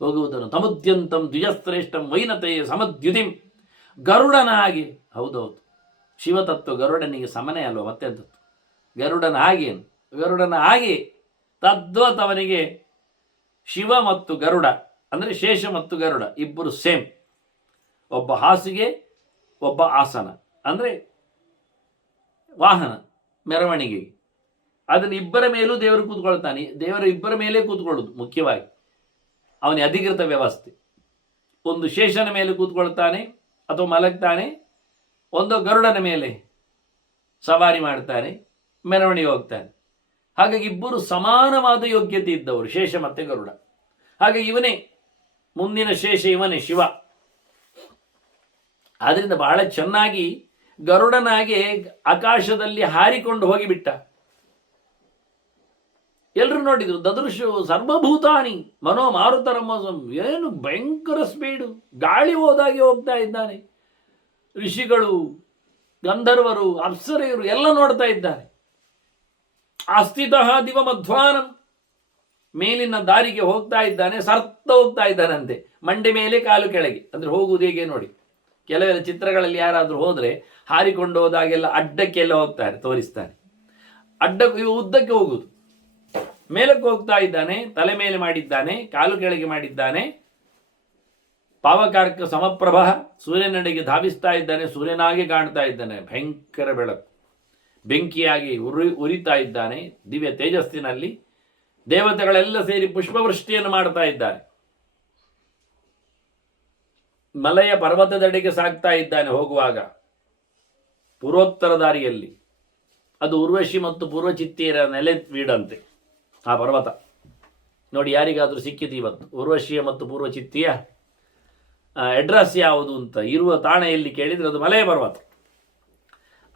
ಹೋಗುವುದನ್ನು. ತಮುದ್ಯಂತಂ ದ್ವಿಜಶ್ರೇಷ್ಠಂ ವೈನತೆಯ ಸಮದ್ಯುತಿಂ. ಗರುಡನ ಹಾಗೆ. ಹೌದೌದು, ಶಿವತತ್ವ ಗರುಡನಿಗೆ ಸಮನೆ ಅಲ್ವ, ಮತ್ತೆಂತತ್ತು. ಗರುಡನ ಹಾಗೇನು? ಗರುಡನ ಹಾಗೆ ತದ್ವತ್ ಅವನಿಗೆ ಶಿವ ಮತ್ತು ಗರುಡ ಅಂದರೆ ಶೇಷ ಮತ್ತು ಗರುಡ ಇಬ್ಬರು ಸೇಮ್. ಒಬ್ಬ ಹಾಸಿಗೆ, ಒಬ್ಬ ಆಸನ ಅಂದರೆ ವಾಹನ, ಮೆರವಣಿಗೆ. ಅದನ್ನು ಇಬ್ಬರ ಮೇಲೂ ದೇವರು ಕೂತ್ಕೊಳ್ತಾನೆ. ದೇವರು ಇಬ್ಬರ ಮೇಲೆ ಕೂತ್ಕೊಳ್ಳೋದು ಮುಖ್ಯವಾಗಿ ಅವನ ಅಧಿಕೃತ ವ್ಯವಸ್ಥೆ. ಒಂದು ಶೇಷನ ಮೇಲೆ ಕೂತ್ಕೊಳ್ತಾನೆ ಅಥವಾ ಮಲಗ್ತಾನೆ, ಒಂದು ಗರುಡನ ಮೇಲೆ ಸವಾರಿ ಮಾಡ್ತಾನೆ, ಮೆರವಣಿಗೆ ಹೋಗ್ತಾನೆ. ಹಾಗಾಗಿ ಇಬ್ಬರು ಸಮಾನವಾದ ಯೋಗ್ಯತೆ ಇದ್ದವರು, ಶೇಷ ಮತ್ತು ಗರುಡ. ಹಾಗೆ ಇವನೇ ಮುಂದಿನ ಶೇಷ, ಇವನೇ ಶಿವ. ಆದ್ರಿಂದ ಬಹಳ ಚೆನ್ನಾಗಿ ಗರುಡನಾಗೆ ಆಕಾಶದಲ್ಲಿ ಹಾರಿಕೊಂಡು ಹೋಗಿಬಿಟ್ಟ. ಎಲ್ಲರೂ ನೋಡಿದ್ರು. ದದೃಶು ಸರ್ವಭೂತಾನಿ ಮನೋ ಮಾರುತರಮ್ಮಸಂ. ಏನು ಭಯಂಕರ ಸ್ಪೀಡು, ಗಾಳಿ ಹೋದಾಗೆ ಹೋಗ್ತಾ ಇದ್ದಾನೆ. ಋಷಿಗಳು, ಗಂಧರ್ವರು, ಅಪ್ಸರೆಯರು ಎಲ್ಲ ನೋಡ್ತಾ ಇದ್ದಾರೆ. ಆಸ್ಥಿತಃ ದಿವ ಮಧ್ವಾನಂ. ಮೇಲಿನ ದಾರಿಗೆ ಹೋಗ್ತಾ ಇದ್ದಾನೆ, ಸರ್ತ ಹೋಗ್ತಾ ಇದ್ದಾನಂತೆ. ಮಂಡೆ ಮೇಲೆ ಕಾಲು ಕೆಳಗೆ. ಅಂದ್ರೆ ಹೋಗುವುದು ಹೇಗೆ ನೋಡಿ. ಕೆಲವೆಲ್ಲ ಚಿತ್ರಗಳಲ್ಲಿ ಯಾರಾದರೂ ಹೋದ್ರೆ ಹಾರಿಕೊಂಡು ಹೋದಾಗೆಲ್ಲ ಅಡ್ಡಕ್ಕೆಲ್ಲ ಹೋಗ್ತಾರೆ, ತೋರಿಸ್ತಾರೆ. ಉದ್ದಕ್ಕೆ ಹೋಗುದು. ಮೇಲಕ್ಕೆ ಹೋಗ್ತಾ ಇದ್ದಾನೆ, ತಲೆ ಮೇಲೆ ಮಾಡಿದ್ದಾನೆ, ಕಾಲು ಕೆಳಗೆ ಮಾಡಿದ್ದಾನೆ. ಪಾವಕಾರ್ಕ ಸಮಪ್ರಭ, ಸೂರ್ಯನಡೆಗೆ ಧಾವಿಸ್ತಾ ಇದ್ದಾನೆ, ಸೂರ್ಯನಾಗೆ ಕಾಣ್ತಾ ಇದ್ದಾನೆ. ಭಯಂಕರ ಬೆಳಕು, ಬೆಂಕಿಯಾಗಿ ಉರಿತಾ ಇದ್ದಾನೆ ದಿವ್ಯ ತೇಜಸ್ಸಿನಲ್ಲಿ. ದೇವತೆಗಳೆಲ್ಲ ಸೇರಿ ಪುಷ್ಪವೃಷ್ಟಿಯನ್ನು ಮಾಡ್ತಾ ಇದ್ದಾರೆ. ಮಲಯ ಪರ್ವತದೆಡೆಗೆ ಸಾಗ್ತಾ ಇದ್ದಾನೆ ಹೋಗುವಾಗ, ಪೂರ್ವೋತ್ತರ ದಾರಿಯಲ್ಲಿ. ಅದು ಉರ್ವಶಿ ಮತ್ತು ಪೂರ್ವಚಿತ್ತಿಯರ ನೆಲೆ ವೀಡಂತೆ ಆ ಪರ್ವತ. ನೋಡಿ, ಯಾರಿಗಾದರೂ ಸಿಕ್ಕಿತು ಇವತ್ತು ಉರ್ವಶಿಯ ಮತ್ತು ಪೂರ್ವಚಿತ್ತಿಯ ಅಡ್ರೆಸ್ ಯಾವುದು ಅಂತ ಇರುವ ತಾಣ ಎಲ್ಲಿ ಕೇಳಿದರೆ ಅದು ಮಲಯ ಪರ್ವತ.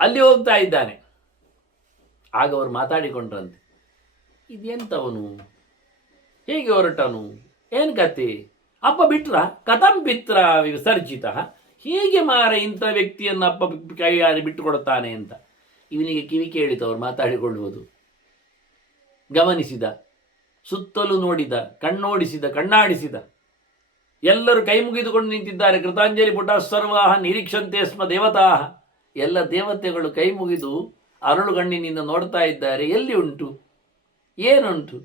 ಅಲ್ಲಿ ಹೋಗ್ತಾ ಇದ್ದಾನೆ. ಆಗ ಅವರು ಮಾತಾಡಿಕೊಂಡ್ರಂತೆ, ಇದೆಂತವನು, ಹೇಗೆ ಹೊರಟನು, ಏನು ಕತೆ, ಅಪ್ಪ ಬಿಟ್ರ ಕಥಂ ಪಿತ್ರ ವಿಸರ್ಜಿತ. ಹೇಗೆ ಮಾರ ಇಂಥ ವ್ಯಕ್ತಿಯನ್ನು ಅಪ್ಪ ಕೈಯಾರಿ ಬಿಟ್ಟುಕೊಡುತ್ತಾನೆ ಅಂತ ಇವನಿಗೆ ಕಿವಿ ಕೇಳಿತು ಅವರು ಮಾತಾಡಿಕೊಳ್ಳುವುದು. ಗಮನಿಸಿದ, ಸುತ್ತಲೂ ನೋಡಿದ, ಕಣ್ಣೋಡಿಸಿದ, ಕಣ್ಣಾಡಿಸಿದ. ಎಲ್ಲರೂ ಕೈ ಮುಗಿದುಕೊಂಡು ನಿಂತಿದ್ದಾರೆ. ಕೃತಾಂಜಲಿ ಪುಟ ಸರ್ವಾಹ ನಿರೀಕ್ಷಂತೆ ಸ್ಮ ದೇವತಾ. ಎಲ್ಲ ದೇವತೆಗಳು ಕೈ ಮುಗಿದು ಅರಳುಗಣ್ಣಿನಿಂದ ನೋಡ್ತಾ ಇದ್ದಾರೆ. ಎಲ್ಲಿ ಉಂಟು, ಏನುಂಟು,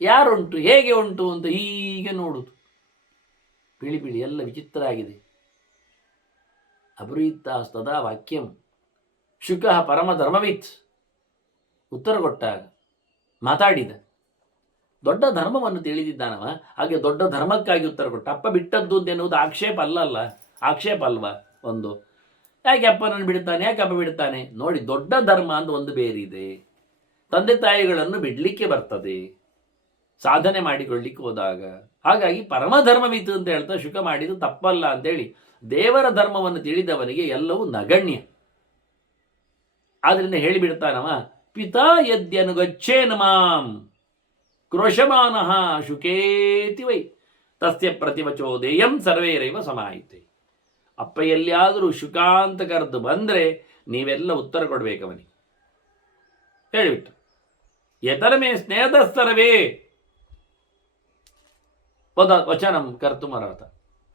ಯಾರುಂಟು, ಹೇಗೆ ಉಂಟು ಅಂತ ಹೀಗೆ ನೋಡುವುದು. ಬಿಳಿ ಬಿಳಿ ಎಲ್ಲ ವಿಚಿತ್ರ ಆಗಿದೆ. ಅಬ್ರೂಯಿತಾಸ್ತದಾ ವಾಕ್ಯಂ ಶುಕಃ ಪರಮಧರ್ಮವಿತ್. ಉತ್ತರ ಕೊಟ್ಟಾಗ ಮಾತಾಡಿದ. ದೊಡ್ಡ ಧರ್ಮವನ್ನು ತಿಳಿದಿದ್ದಾನವ, ಹಾಗೆ ದೊಡ್ಡ ಧರ್ಮಕ್ಕಾಗಿ ಉತ್ತರ ಕೊಟ್ಟ. ಅಪ್ಪ ಬಿಟ್ಟದ್ದು ಅಂತ ಎನ್ನುವುದು ಆಕ್ಷೇಪ ಆಕ್ಷೇಪ ಅಲ್ವಾ ಒಂದು. ಯಾಕೆ ಅಪ್ಪನನ್ನು ಬಿಡ್ತಾನೆ, ಯಾಕೆ ಅಪ್ಪ ಬಿಡ್ತಾನೆ ನೋಡಿ. ದೊಡ್ಡ ಧರ್ಮ ಅಂತ ಒಂದು ಬೇರೆ ಇದೆ. ತಂದೆ ತಾಯಿಗಳನ್ನು ಬಿಡಲಿಕ್ಕೆ ಬರ್ತದೆ ಸಾಧನೆ ಮಾಡಿಕೊಳ್ಳಿಕ್ಕೆ ಹೋದಾಗ. ಹಾಗಾಗಿ ಪರಮಧರ್ಮವಿತ್ತು ಅಂತ ಹೇಳ್ತಾ ಶುಕ ಮಾಡಿದ್ದು ತಪ್ಪಲ್ಲ ಅಂತೇಳಿ ದೇವರ ಧರ್ಮವನ್ನು ತಿಳಿದವನಿಗೆ ಎಲ್ಲವೂ ನಗಣ್ಯ. ಆದ್ರಿಂದ ಹೇಳಿಬಿಡ್ತಾನವ, ಪಿತಾ ಯದ್ಯನುಗಚ್ಚೇನ ಮಾಂ ಕ್ರೋಶಮಾನಃ ಶುಕೇತಿ ವೈ ತಸ್ಯ ಪ್ರತಿವಚೋ ದೇಯಂ ಸರ್ವೇರೈವ ಸಮಾಯಿತೆ. ಅಪ್ಪ ಎಲ್ಲಿಯಾದರೂ ಶುಕ ಅಂತ ಕರೆದು ಬಂದರೆ ನೀವೆಲ್ಲ ಉತ್ತರ ಕೊಡಬೇಕವನಿಗೆ ಹೇಳಿಬಿಟ್ಟು. ಯತರಮೇ ಸ್ನೇಹದಸ್ತರವೇ ವಚನಂ ಕರ್ತು ಮರಾತ.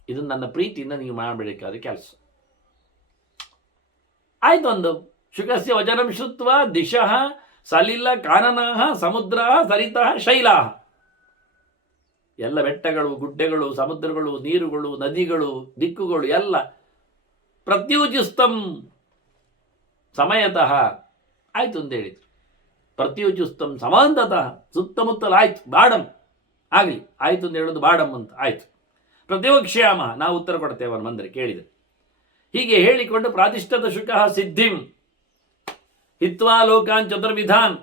ಇದು ನನ್ನ ಪ್ರೀತಿಯಿಂದ ನೀವು ಮಾಡಬೇಕಾದ ಕೆಲಸ. ಆಯ್ತು. ಒಂದು ಶುಕಸ್ಯ ವಚನಂ ಶ್ರುತ್ವ ದಿಶಃ ಸಲಿಲ ಕಾನನಃ ಸಮುದ್ರ ಸರಿತಃ ಶೈಲಾಹ. ಎಲ್ಲ ಬೆಟ್ಟಗಳು, ಗುಡ್ಡೆಗಳು, ಸಮುದ್ರಗಳು, ನೀರುಗಳು, ನದಿಗಳು, ದಿಕ್ಕುಗಳು ಎಲ್ಲ ಪ್ರತ್ಯೂಜಿಸ್ತಂ ಸಮಯತಃ ಆಯ್ತು ಅಂತ ಹೇಳಿದ್ರು. ಪ್ರತ್ಯೂಜಿಸ್ತಂ ಸಮಾಂತತಃ ಸುತ್ತಮುತ್ತಲು ಆಯ್ತು, ಬಾಡಂ ಆಗಲಿ ಆಯ್ತು ಅಂತ ಹೇಳೋದು ಬಾಡಂ ಅಂತ ಆಯ್ತು. ಪ್ರತಿವಕ್ಷ್ಯಾಮ ನಾವು ಉತ್ತರ ಕೊಡ್ತೇವೆ ಅವನು ಬಂದರೆ ಕೇಳಿದೆ. ಹೀಗೆ ಹೇಳಿಕೊಂಡು ಪ್ರಾತಿಷ್ಠದ ಶುಕಃ ಸಿದ್ಧಿಂ ಹಿತ್ವಾ ಲೋಕಾನ್ ಚತುರ್ವಿಧಾನ್.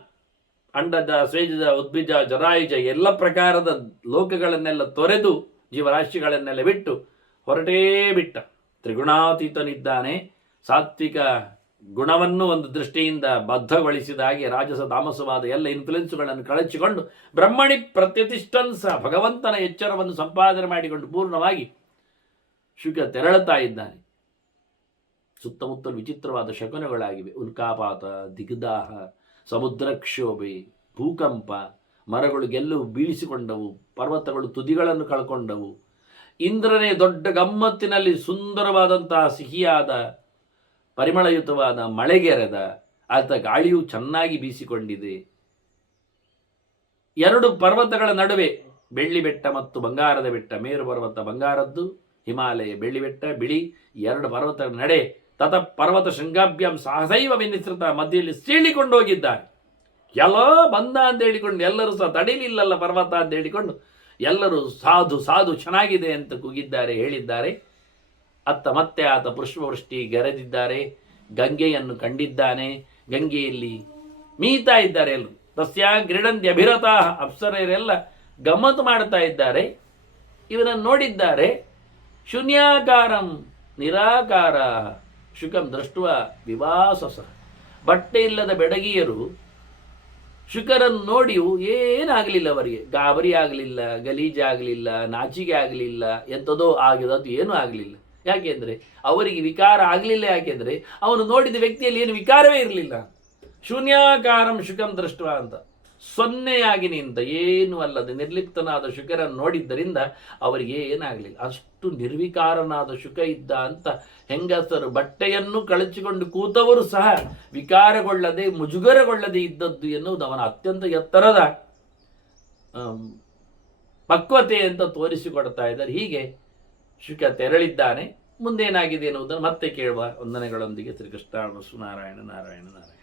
ಅಂಡಜ, ಸ್ವೇಜ, ಉದ್ಭಿಜ, ಜರಾಯುಜ ಎಲ್ಲ ಪ್ರಕಾರದ ಲೋಕಗಳನ್ನೆಲ್ಲ ತೊರೆದು ಜೀವರಾಶಿಗಳನ್ನೆಲ್ಲ ಬಿಟ್ಟು ಹೊರಟೇ ಬಿಟ್ಟ. ತ್ರಿಗುಣಾತೀತನಿದ್ದಾನೆ, ಸಾತ್ವಿಕ ಗುಣವನ್ನು ಒಂದು ದೃಷ್ಟಿಯಿಂದ ಬದ್ಧಗೊಳಿಸಿದ ಹಾಗೆ ರಾಜಸ ತಾಮಸವಾದ ಎಲ್ಲ ಇನ್ಫ್ಲುಯೆನ್ಸ್ಗಳನ್ನು ಕಳಚಿಕೊಂಡು ಬ್ರಹ್ಮಣಿ ಪ್ರತ್ಯತಿಷ್ಠನ್ಸ ಭಗವಂತನ ಎಚ್ಚರವನ್ನು ಸಂಪಾದನೆ ಮಾಡಿಕೊಂಡು ಪೂರ್ಣವಾಗಿ ಶುಕ ತೆರಳುತ್ತಾ ಇದ್ದಾನೆ. ಸುತ್ತಮುತ್ತಲು ವಿಚಿತ್ರವಾದ ಶಕುನಗಳಾಗಿವೆ. ಉಲ್ಕಾಪಾತ, ದಿಗ್ದಾಹ, ಸಮುದ್ರಕ್ಷೋಭೆ, ಭೂಕಂಪ, ಮರಗಳು ಗೆಲ್ಲುವು ಬೀಳಿಸಿಕೊಂಡವು, ಪರ್ವತಗಳು ತುದಿಗಳನ್ನು ಕಳ್ಕೊಂಡವು. ಇಂದ್ರನೇ ದೊಡ್ಡ ಗಮ್ಮತ್ತಿನಲ್ಲಿ ಸುಂದರವಾದಂತಹ ಸಿಹಿಯಾದ ಪರಿಮಳಯುತವಾದ ಮಳೆಗೆರೆದ. ಆತ ಗಾಳಿಯು ಚೆನ್ನಾಗಿ ಬೀಸಿಕೊಂಡಿದೆ. ಎರಡು ಪರ್ವತಗಳ ನಡುವೆ ಬೆಳ್ಳಿ ಬೆಟ್ಟ ಮತ್ತು ಬಂಗಾರದ ಬೆಟ್ಟ. ಮೇರು ಪರ್ವತ ಬಂಗಾರದ್ದು, ಹಿಮಾಲಯ ಬೆಳ್ಳಿ ಬೆಟ್ಟ ಬಿಳಿ. ಎರಡು ಪರ್ವತಗಳ ನಡೆ ತತ ಪರ್ವತ ಶೃಂಗಾಭ್ಯಾಂ ಸಹಸೈವ ವಿನಿಸೃತ ಮಧ್ಯೆಯಲ್ಲಿ ಸೀಳಿಕೊಂಡು ಹೋಗಿದ್ದಾರೆ. ಎಲ್ಲೋ ಬಂದ ಅಂತ ಹೇಳಿಕೊಂಡು ಎಲ್ಲರೂ ಸಹ ತಡಿಲಿಲ್ಲಲ್ಲ ಪರ್ವತ ಅಂತ ಹೇಳಿಕೊಂಡು ಎಲ್ಲರೂ ಸಾಧು ಸಾಧು ಚೆನ್ನಾಗಿದೆ ಅಂತ ಕೂಗಿದ್ದಾರೆ, ಹೇಳಿದ್ದಾರೆ. ಅತ್ತ ಮತ್ತೆ ಆತ ಪುಷ್ಪವೃಷ್ಟಿ ಗೆರೆದಿದ್ದಾರೆ. ಗಂಗೆಯನ್ನು ಕಂಡಿದ್ದಾನೆ. ಗಂಗೆಯಲ್ಲಿ ಮೀತಾ ಇದ್ದಾರೆ ಎಲ್ಲರೂ. ತಸ್ಯಾ ಕ್ರೀಡಂತಿ ಅಭಿರತಾ, ಅಪ್ಸರೆಯರೆಲ್ಲ ಗಮ್ಮತ್ತು ಮಾಡ್ತಾ ಇದ್ದಾರೆ. ಇವನನ್ನು ನೋಡಿದ್ದಾರೆ. ಶೂನ್ಯಾಕಾರಂ ನಿರಾಕಾರ ಶುಕಂ ದೃಷ್ಟುವ ವಿವಾಸಸ. ಬಟ್ಟೆ ಇಲ್ಲದ ಬೆಡಗಿಯರು ಶುಕರನ್ನು ನೋಡಿ ಏನಾಗಲಿಲ್ಲ, ಅವರಿಗೆ ಗಾಬರಿ ಆಗಲಿಲ್ಲ, ಗಲೀಜಾಗಲಿಲ್ಲ, ನಾಚಿಕೆ ಆಗಲಿಲ್ಲ, ಎಂಥದೋ ಆಗಿರೋದು ಏನೂ ಆಗಲಿಲ್ಲ. ಯಾಕೆಂದರೆ ಅವರಿಗೆ ವಿಕಾರ ಆಗಲಿಲ್ಲ. ಯಾಕೆಂದರೆ ಅವನು ನೋಡಿದ ವ್ಯಕ್ತಿಯಲ್ಲಿ ಏನು ವಿಕಾರವೇ ಇರಲಿಲ್ಲ. ಶೂನ್ಯಾಕಾರಂ ಶುಕಂ ದೃಷ್ಟ ಅಂತ, ಸೊನ್ನೆಯಾಗಿ ನಿಂತ ಏನೂ ಅಲ್ಲದೆ ನಿರ್ಲಿಪ್ತನಾದ ಶುಕರನ್ನು ನೋಡಿದ್ದರಿಂದ ಅವರಿಗೆ ಏನಾಗಲಿಲ್ಲ. ಅಷ್ಟು ನಿರ್ವಿಕಾರನಾದ ಶುಕ ಇದ್ದ ಅಂತ ಹೆಂಗಸರು ಬಟ್ಟೆಯನ್ನು ಕಳಚಿಕೊಂಡು ಕೂತವರು ಸಹ ವಿಕಾರಗೊಳ್ಳದೆ ಮುಜುಗರಗೊಳ್ಳದೆ ಇದ್ದದ್ದು ಎನ್ನುವುದು ಅವನ ಅತ್ಯಂತ ಎತ್ತರದ ಪಕ್ವತೆ ಅಂತ ತೋರಿಸಿಕೊಡ್ತಾ ಇದ್ದಾರೆ. ಹೀಗೆ ಶುಕ ತೆರಳಿದ್ದಾನೆ. ಮುಂದೇನಾಗಿದೆ ಎನ್ನುವುದನ್ನು ಮತ್ತೆ ಕೇಳುವ. ವಂದನೆಗಳೊಂದಿಗೆ ಶ್ರೀಕೃಷ್ಣ ನಾರಾಯಣ ನಾರಾಯಣ ನಾರಾಯಣ.